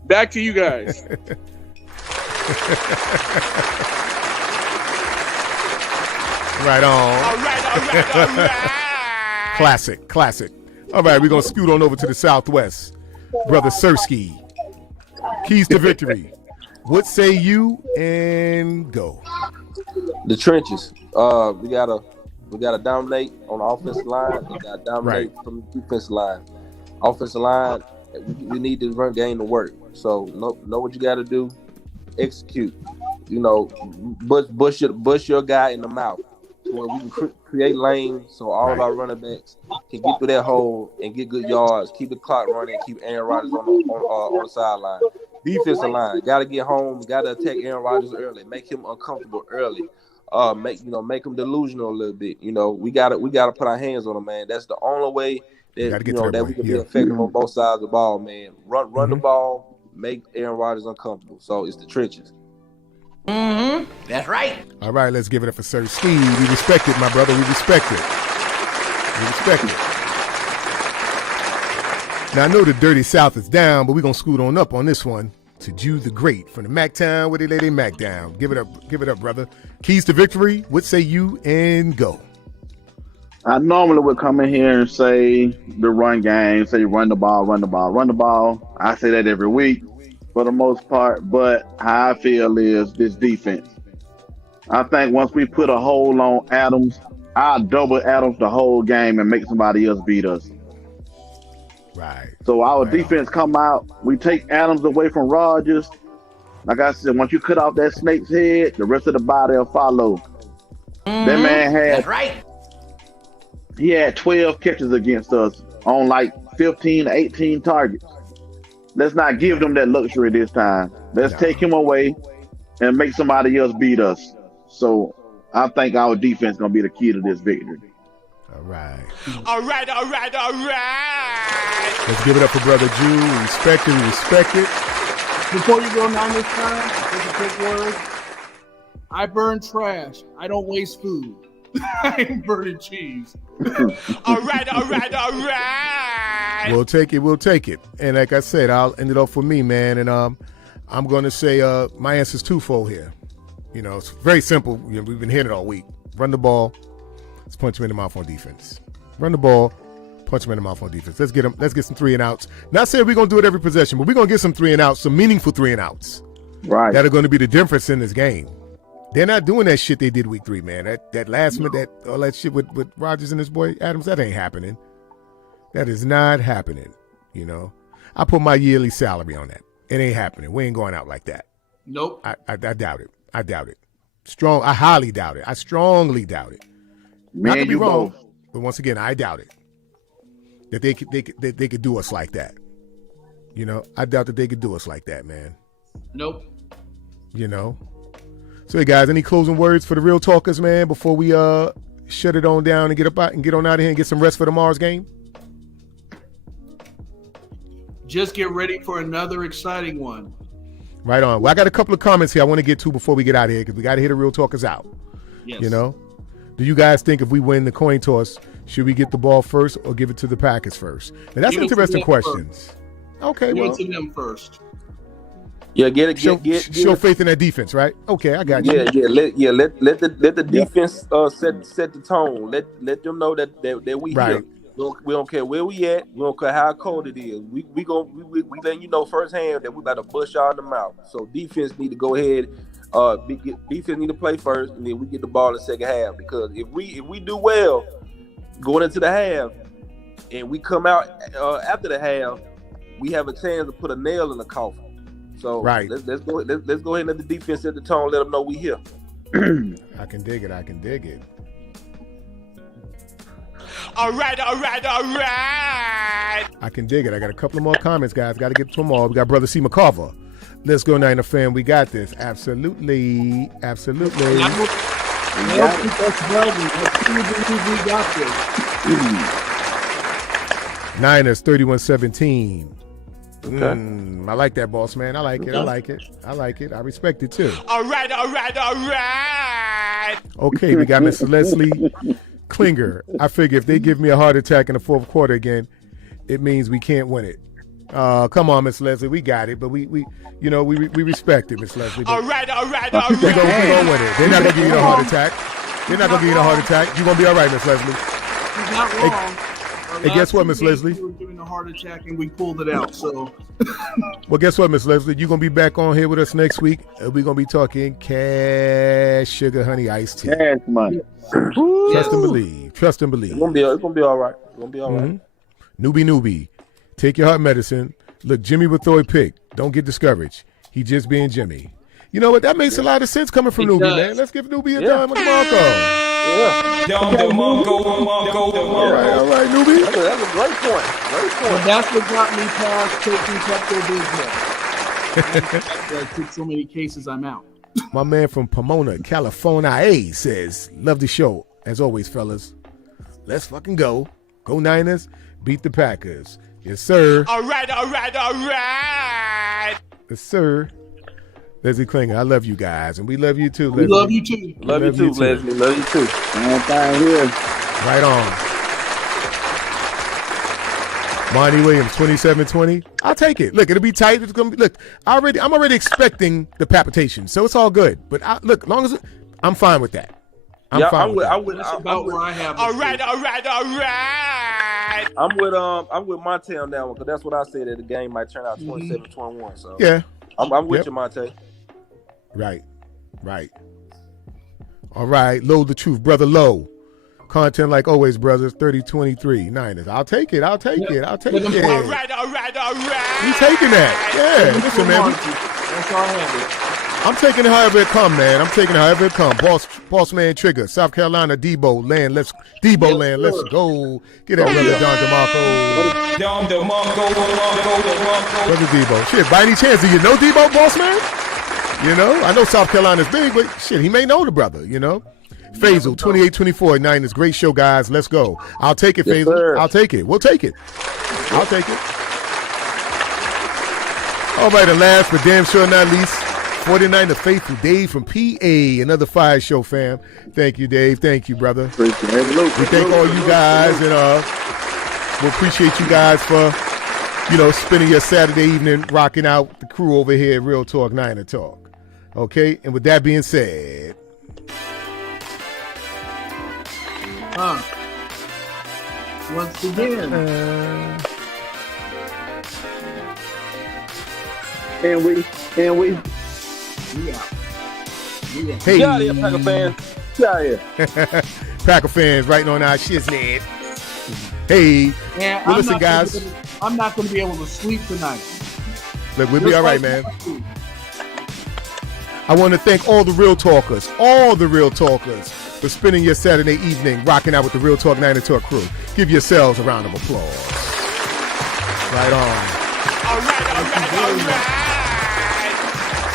Back to you guys. Right on. All right. Classic. All right, we're going to scoot on over to the Southwest. Brother Sersky. Keys to victory. What say you and go? The trenches. We gotta dominate on the offensive line. We gotta dominate from the defensive line. Offensive line, we need the run game to work. So know what you gotta do. Execute. You know, bush your guy in the mouth. Where we can create lanes so all of our running backs can get through that hole and get good yards, keep the clock running, keep Aaron Rodgers on the sideline. Defensive line, gotta get home, gotta attack Aaron Rodgers early, make him uncomfortable early, make him delusional a little bit. You know, we gotta put our hands on him, man. That's the only way that we can be effective on both sides of the ball, man. Run the ball, make Aaron Rodgers uncomfortable. So it's the trenches. Mm-hmm. That's right. All right, let's give it up for Sir Steve. We respect it, my brother. We respect it. Now, I know the Dirty South is down, but we're going to scoot on up on this one to Jew the Great from the Mactown where they lay their Mac down. Give it up, brother. Keys to victory. What say you and go? I normally would come in here and say the run game, say run the ball. I say that every week for the most part, but how I feel is this defense. I think once we put a hold on Adams, I'll double Adams the whole game and make somebody else beat us. Right. So our defense come out, we take Adams away from Rodgers. Like I said, once you cut off that snake's head, the rest of the body will follow. That man had. That's right. He had 12 catches against us on like 15 to 18 targets. Let's not give them that luxury this time. Let's take him away and make somebody else beat us. So I think our defense is going to be the key to this victory. All right. All right. Let's give it up for Brother Jew. We respect it. We respect it. Before you go 9 this time, just a quick word. I burn trash. I don't waste food. I ain't burning cheese. All right. We'll take it. And like I said, I'll end it off for me, man. And I'm going to say my answer is twofold here. You know, it's very simple. You know, we've been hitting it all week. Run the ball. Let's punch him in the mouth on defense. Run the ball. Punch him in the mouth on defense. Let's get some 3 and outs. Not saying we're going to do it every possession, but we're going to get some 3 and outs, some meaningful 3 and outs. Right. That are going to be the difference in this game. They're not doing that shit they did week 3, man. That last minute, all that shit with Rodgers and his boy Adams, that ain't happening. That is not happening. You know, I put my yearly salary on that. It ain't happening. We ain't going out like that. Nope. I doubt it. I doubt it. I highly doubt it. I strongly doubt it. Man, I could be wrong, both. but once again, I doubt it. That they could do us like that. You know, I doubt that they could do us like that, man. Nope. You know. So, hey guys, any closing words for the Real Talkers, man, before we shut it on down and get on out of here and get some rest for tomorrow's game? Just get ready for another exciting one. Right on. Well, I got a couple of comments here I want to get to before we get out of here because we got to hit the Real Talkers out. Yes. You know? Do you guys think if we win the coin toss, should we get the ball first or give it to the Packers first? Now, that's interesting questions. Okay, Give well. it to them first. Yeah, show faith in that defense, right? Okay, I got you. Let the defense set the tone. Let them know that we right. here. We don't care where we at. We don't care how cold it is. We letting you know firsthand that we about to bust y'all in the mouth. So defense need to go ahead. Defense need to play first, and then we get the ball in the second half. Because if we do well going into the half, and we come out after the half, we have a chance to put a nail in the coffin. So right. let's go ahead and let the defense set the tone. Let them know we here. I can dig it. All right. I can dig it. I got a couple of more comments, guys. Got to get to them all. We got Brother C. McCarver. Let's go, Niner fan. We got this. Absolutely. We got this. Niners 31-17. Okay. I like that, boss man. I like it. I respect it too. All right. Okay, we got Mr. Leslie Klinger. I figure if they give me a heart attack in the fourth quarter again, it means we can't win it. Come on, Miss Leslie, we got it, but we respect it, Miss Leslie. All right. We're gonna win it. They're not gonna give you a heart attack. You're gonna be all right, Miss Leslie. He's not wrong. Hey, guess what, Miss Leslie? We were giving a heart attack and we pulled it out. So, well, guess what, Miss Leslie? You're gonna be back on here with us next week. We're gonna be talking cash, sugar, honey, iced tea. Cash money. Trust and believe. It's gonna be all right. Newbie. Take your heart medicine. Look, Jimmy Bethoi picked. Don't get discouraged. He just being Jimmy. You know what? That makes a lot of sense coming from Newbie, man. Let's give Newbie a dime on the Marco. All right, Newbie. That's a great point. Well, that's what got me past taking Pepto Bismol. I took so many cases, I'm out. My man from Pomona, California, says, love the show. As always, fellas. Let's fucking go. Go Niners. Beat the Packers. Yes, sir. All right. Yes, sir. Leslie Klinger, I love you guys, and we love you too, Leslie. We love you too. Love you too, Leslie. Love you too. Right on. Monty Williams, 27-20. I'll take it. Look, it'll be tight. It's gonna be. Look, I'm already expecting the palpitation, so it's all good. But look, long as I'm fine with that. I'm fine with that. That's about where I have. All right. I'm with Monte on that one because that's what I said that the game might turn out 27-21. So yeah, I'm with you, Monte. Right. All right, Low the Truth, brother Low. Content like always, brothers. 30-23 Niners. I'll take it. I'll take it. All right. You taking that? Yeah. Listen, man. That's all I have. I'm taking it however it come, man. I'm taking it however it come. Boss man Trigger, South Carolina, Debo land. Let's go. Get that brother John DeMarco. Brother Debo. Shit, by any chance, do you know Debo, boss man? You know, I know South Carolina's big, but shit, he may know the brother, you know. Faisal, 28-24 Niners. Great show, guys. Let's go. I'll take it, Faisal. Sir. I'll take it. We'll take it. I'll take it. All right, and last but damn sure not least, 49er Faithful Dave from PA, another fire show, fam. Thank you, Dave. Thank you, brother. We thank all you guys, and we appreciate you guys for, you know, spending your Saturday evening rocking out the crew over here at Real Talk Niner Talk. Okay, and with that being said, once again, and we. Yeah. Hey, get out of here, Packer fans. Get out of here. Packer fans writing on our shiznit. Hey, man, well, listen, guys. I'm not going to be able to sleep tonight. Look, we'll be all right, man. I want to thank all the real talkers, for spending your Saturday evening rocking out with the Real Talk Niner Talk crew. Give yourselves a round of applause. Right on. All right.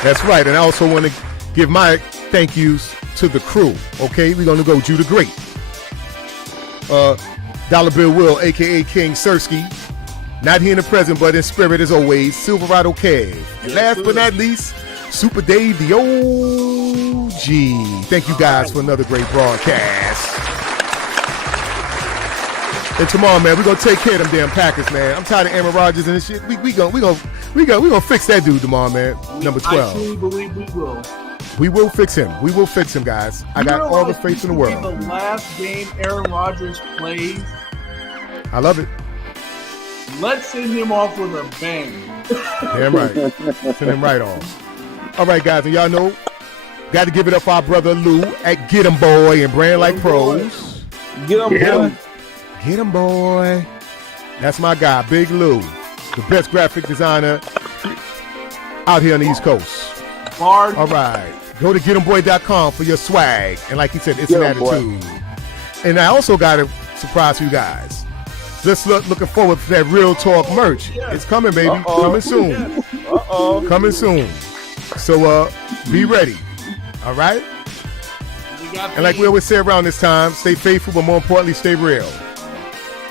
That's right, and I also want to give my thank yous to the crew. Okay, we're gonna go Judah Great, Dollar Bill Will, aka King Sersky, not here in the present, but in spirit as always. Silverado Cave, and last but not least, Super Dave, the OG. Thank you guys for another great broadcast. And tomorrow, man, we're gonna take care of them damn Packers, man. I'm tired of Aaron Rodgers and this shit. We gonna fix that dude tomorrow, man. Number 12. I truly believe we will. We will fix him. We will fix him, guys. I got all the faith in the world. The last game Aaron Rodgers plays. I love it. Let's send him off with a bang. Damn right. Send him right off. All right, guys, and y'all know, got to give it up for our brother Lou at Get 'em Boy and Brand Like Pros. Get 'em boy. Get 'em boy. That's my guy, Big Lou, the best graphic designer out here on the East Coast. All right. Go to getemboy.com for your swag. And like he said, it's an attitude. And I also got a surprise for you guys. Just looking forward to that Real Talk merch. It's coming, baby. Coming soon. Coming soon. So be ready. All right? And like we always say around this time, stay faithful, but more importantly, stay real.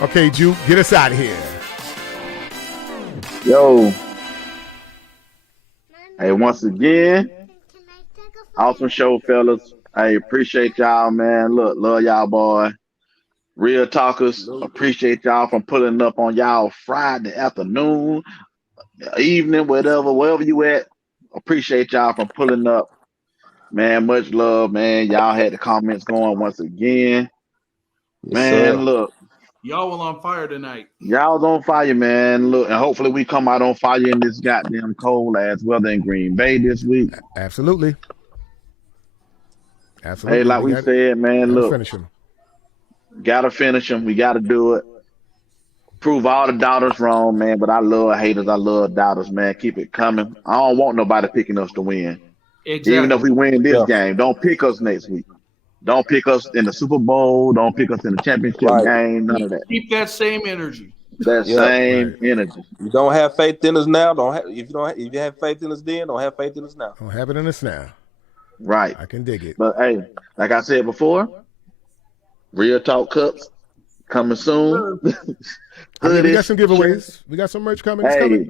Okay, Juke, get us out of here. Yo. Hey, once again, awesome show, fellas. I appreciate y'all, man. Look, love y'all, boy. Real talkers, appreciate y'all from pulling up on y'all Friday afternoon, evening, wherever you at. Appreciate y'all from pulling up. Man, much love, man. Y'all had the comments going once again. Man, look. Y'all were on fire tonight. Y'all was on fire, man. Look, and hopefully we come out on fire in this goddamn cold ass weather in Green Bay this week. Absolutely. Hey, like we said, man, look. Finish him. Gotta finish them. We gotta do it. Prove all the doubters wrong, man. But I love haters. I love doubters, man. Keep it coming. I don't want nobody picking us to win. Exactly. Even if we win this game, don't pick us next week. Don't pick us in the Super Bowl. Don't pick us in the championship game. None of that. Keep that same energy. That same energy. You don't have faith in us now. If you have faith in us then, don't have faith in us now. Don't have it in us now. Right. I can dig it. But hey, like I said before, Real Talk Cups coming soon. We got some giveaways. We got some merch coming. Hey,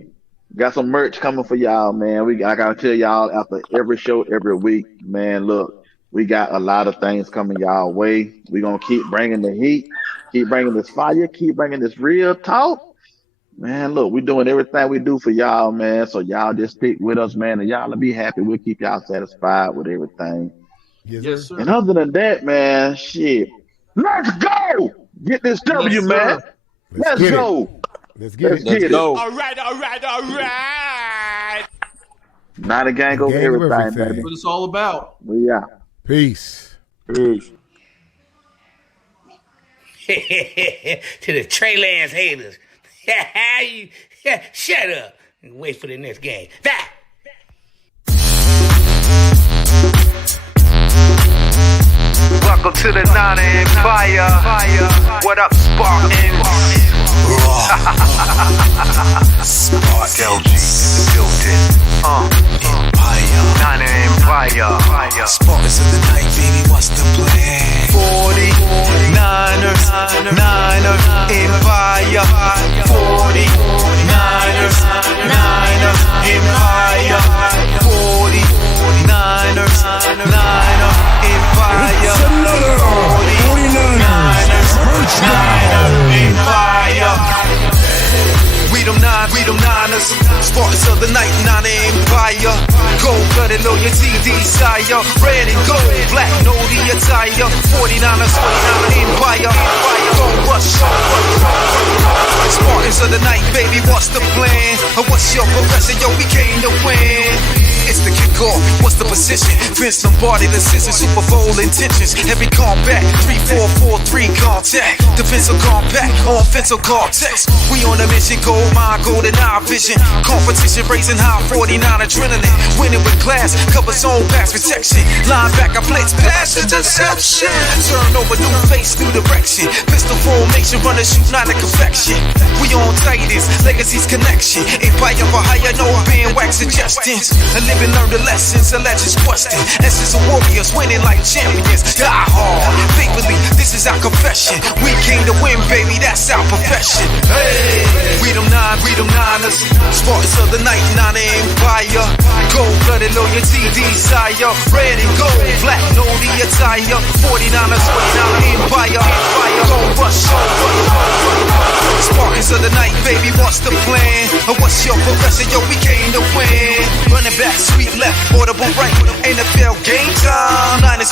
got some merch coming for y'all, man. I gotta tell y'all after every show, every week, man. Look, we got a lot of things coming y'all way. We gonna keep bringing the heat, keep bringing this fire, keep bringing this real talk. Man, look, we doing everything we do for y'all, man. So y'all just stick with us, man, and y'all will be happy. We'll keep y'all satisfied with everything. Yes, sir. And other than that, man, shit. Let's go! Get this W, man. Let's go. Let's get it. Let's go. All right. Not a gang over everything, baby. That's what it's all about. Yeah. Peace. To the Trey Lance haters. Shut up and wait for the next game. That. Welcome to the Niner Empire. What up, Spartans? LG in the building. Empire. Niner Empire. Spartans of the night, baby, what's the plan? 49ers, Niner Empire. 49ers, Niner Empire. 49ers, Niner Empire. 49ers, Niner Empire. We them Niners, Spartans of the night, Niner Empire. Gold-blooded loyalty, desire. Red and gold, black, no the attire. 49ers, Empire. Don't rush. Spartans of the night, baby, what's the plan? What's your progression? Yo, we came to win. It's the kickoff, what's the position? Vince Lombardi, the decision, Super Bowl intentions. Heavy combat, 3-4-4-3 contact. Defensive compact, offensive cortex. We on a mission, gold mine, golden eye vision. Competition raising high, 49 adrenaline. Winning with class, cover zone, pass protection. Linebacker blitz, pass interception. Turnover, new face, new direction. Pistol formation, runner shoot, not a confection. We on Titans, legacy's connection. Empire for hire, no bandwagon suggestions. And learn the lessons, a legend's question. Essence of warriors, winning like champions. Die hard, faithfully, this is our confession. We came to win, baby, that's our profession. Hey, we them Niners, Spartans of the night, Niner Empire. Gold-blooded loyalty, desire. Red and gold, black, no the attire. 49ers, Empire. Don't rush. Spartans of the night, baby, what's the plan? What's your progression? Yo, we came to win. Running back, sweep left, audible right. NFL game time. Niners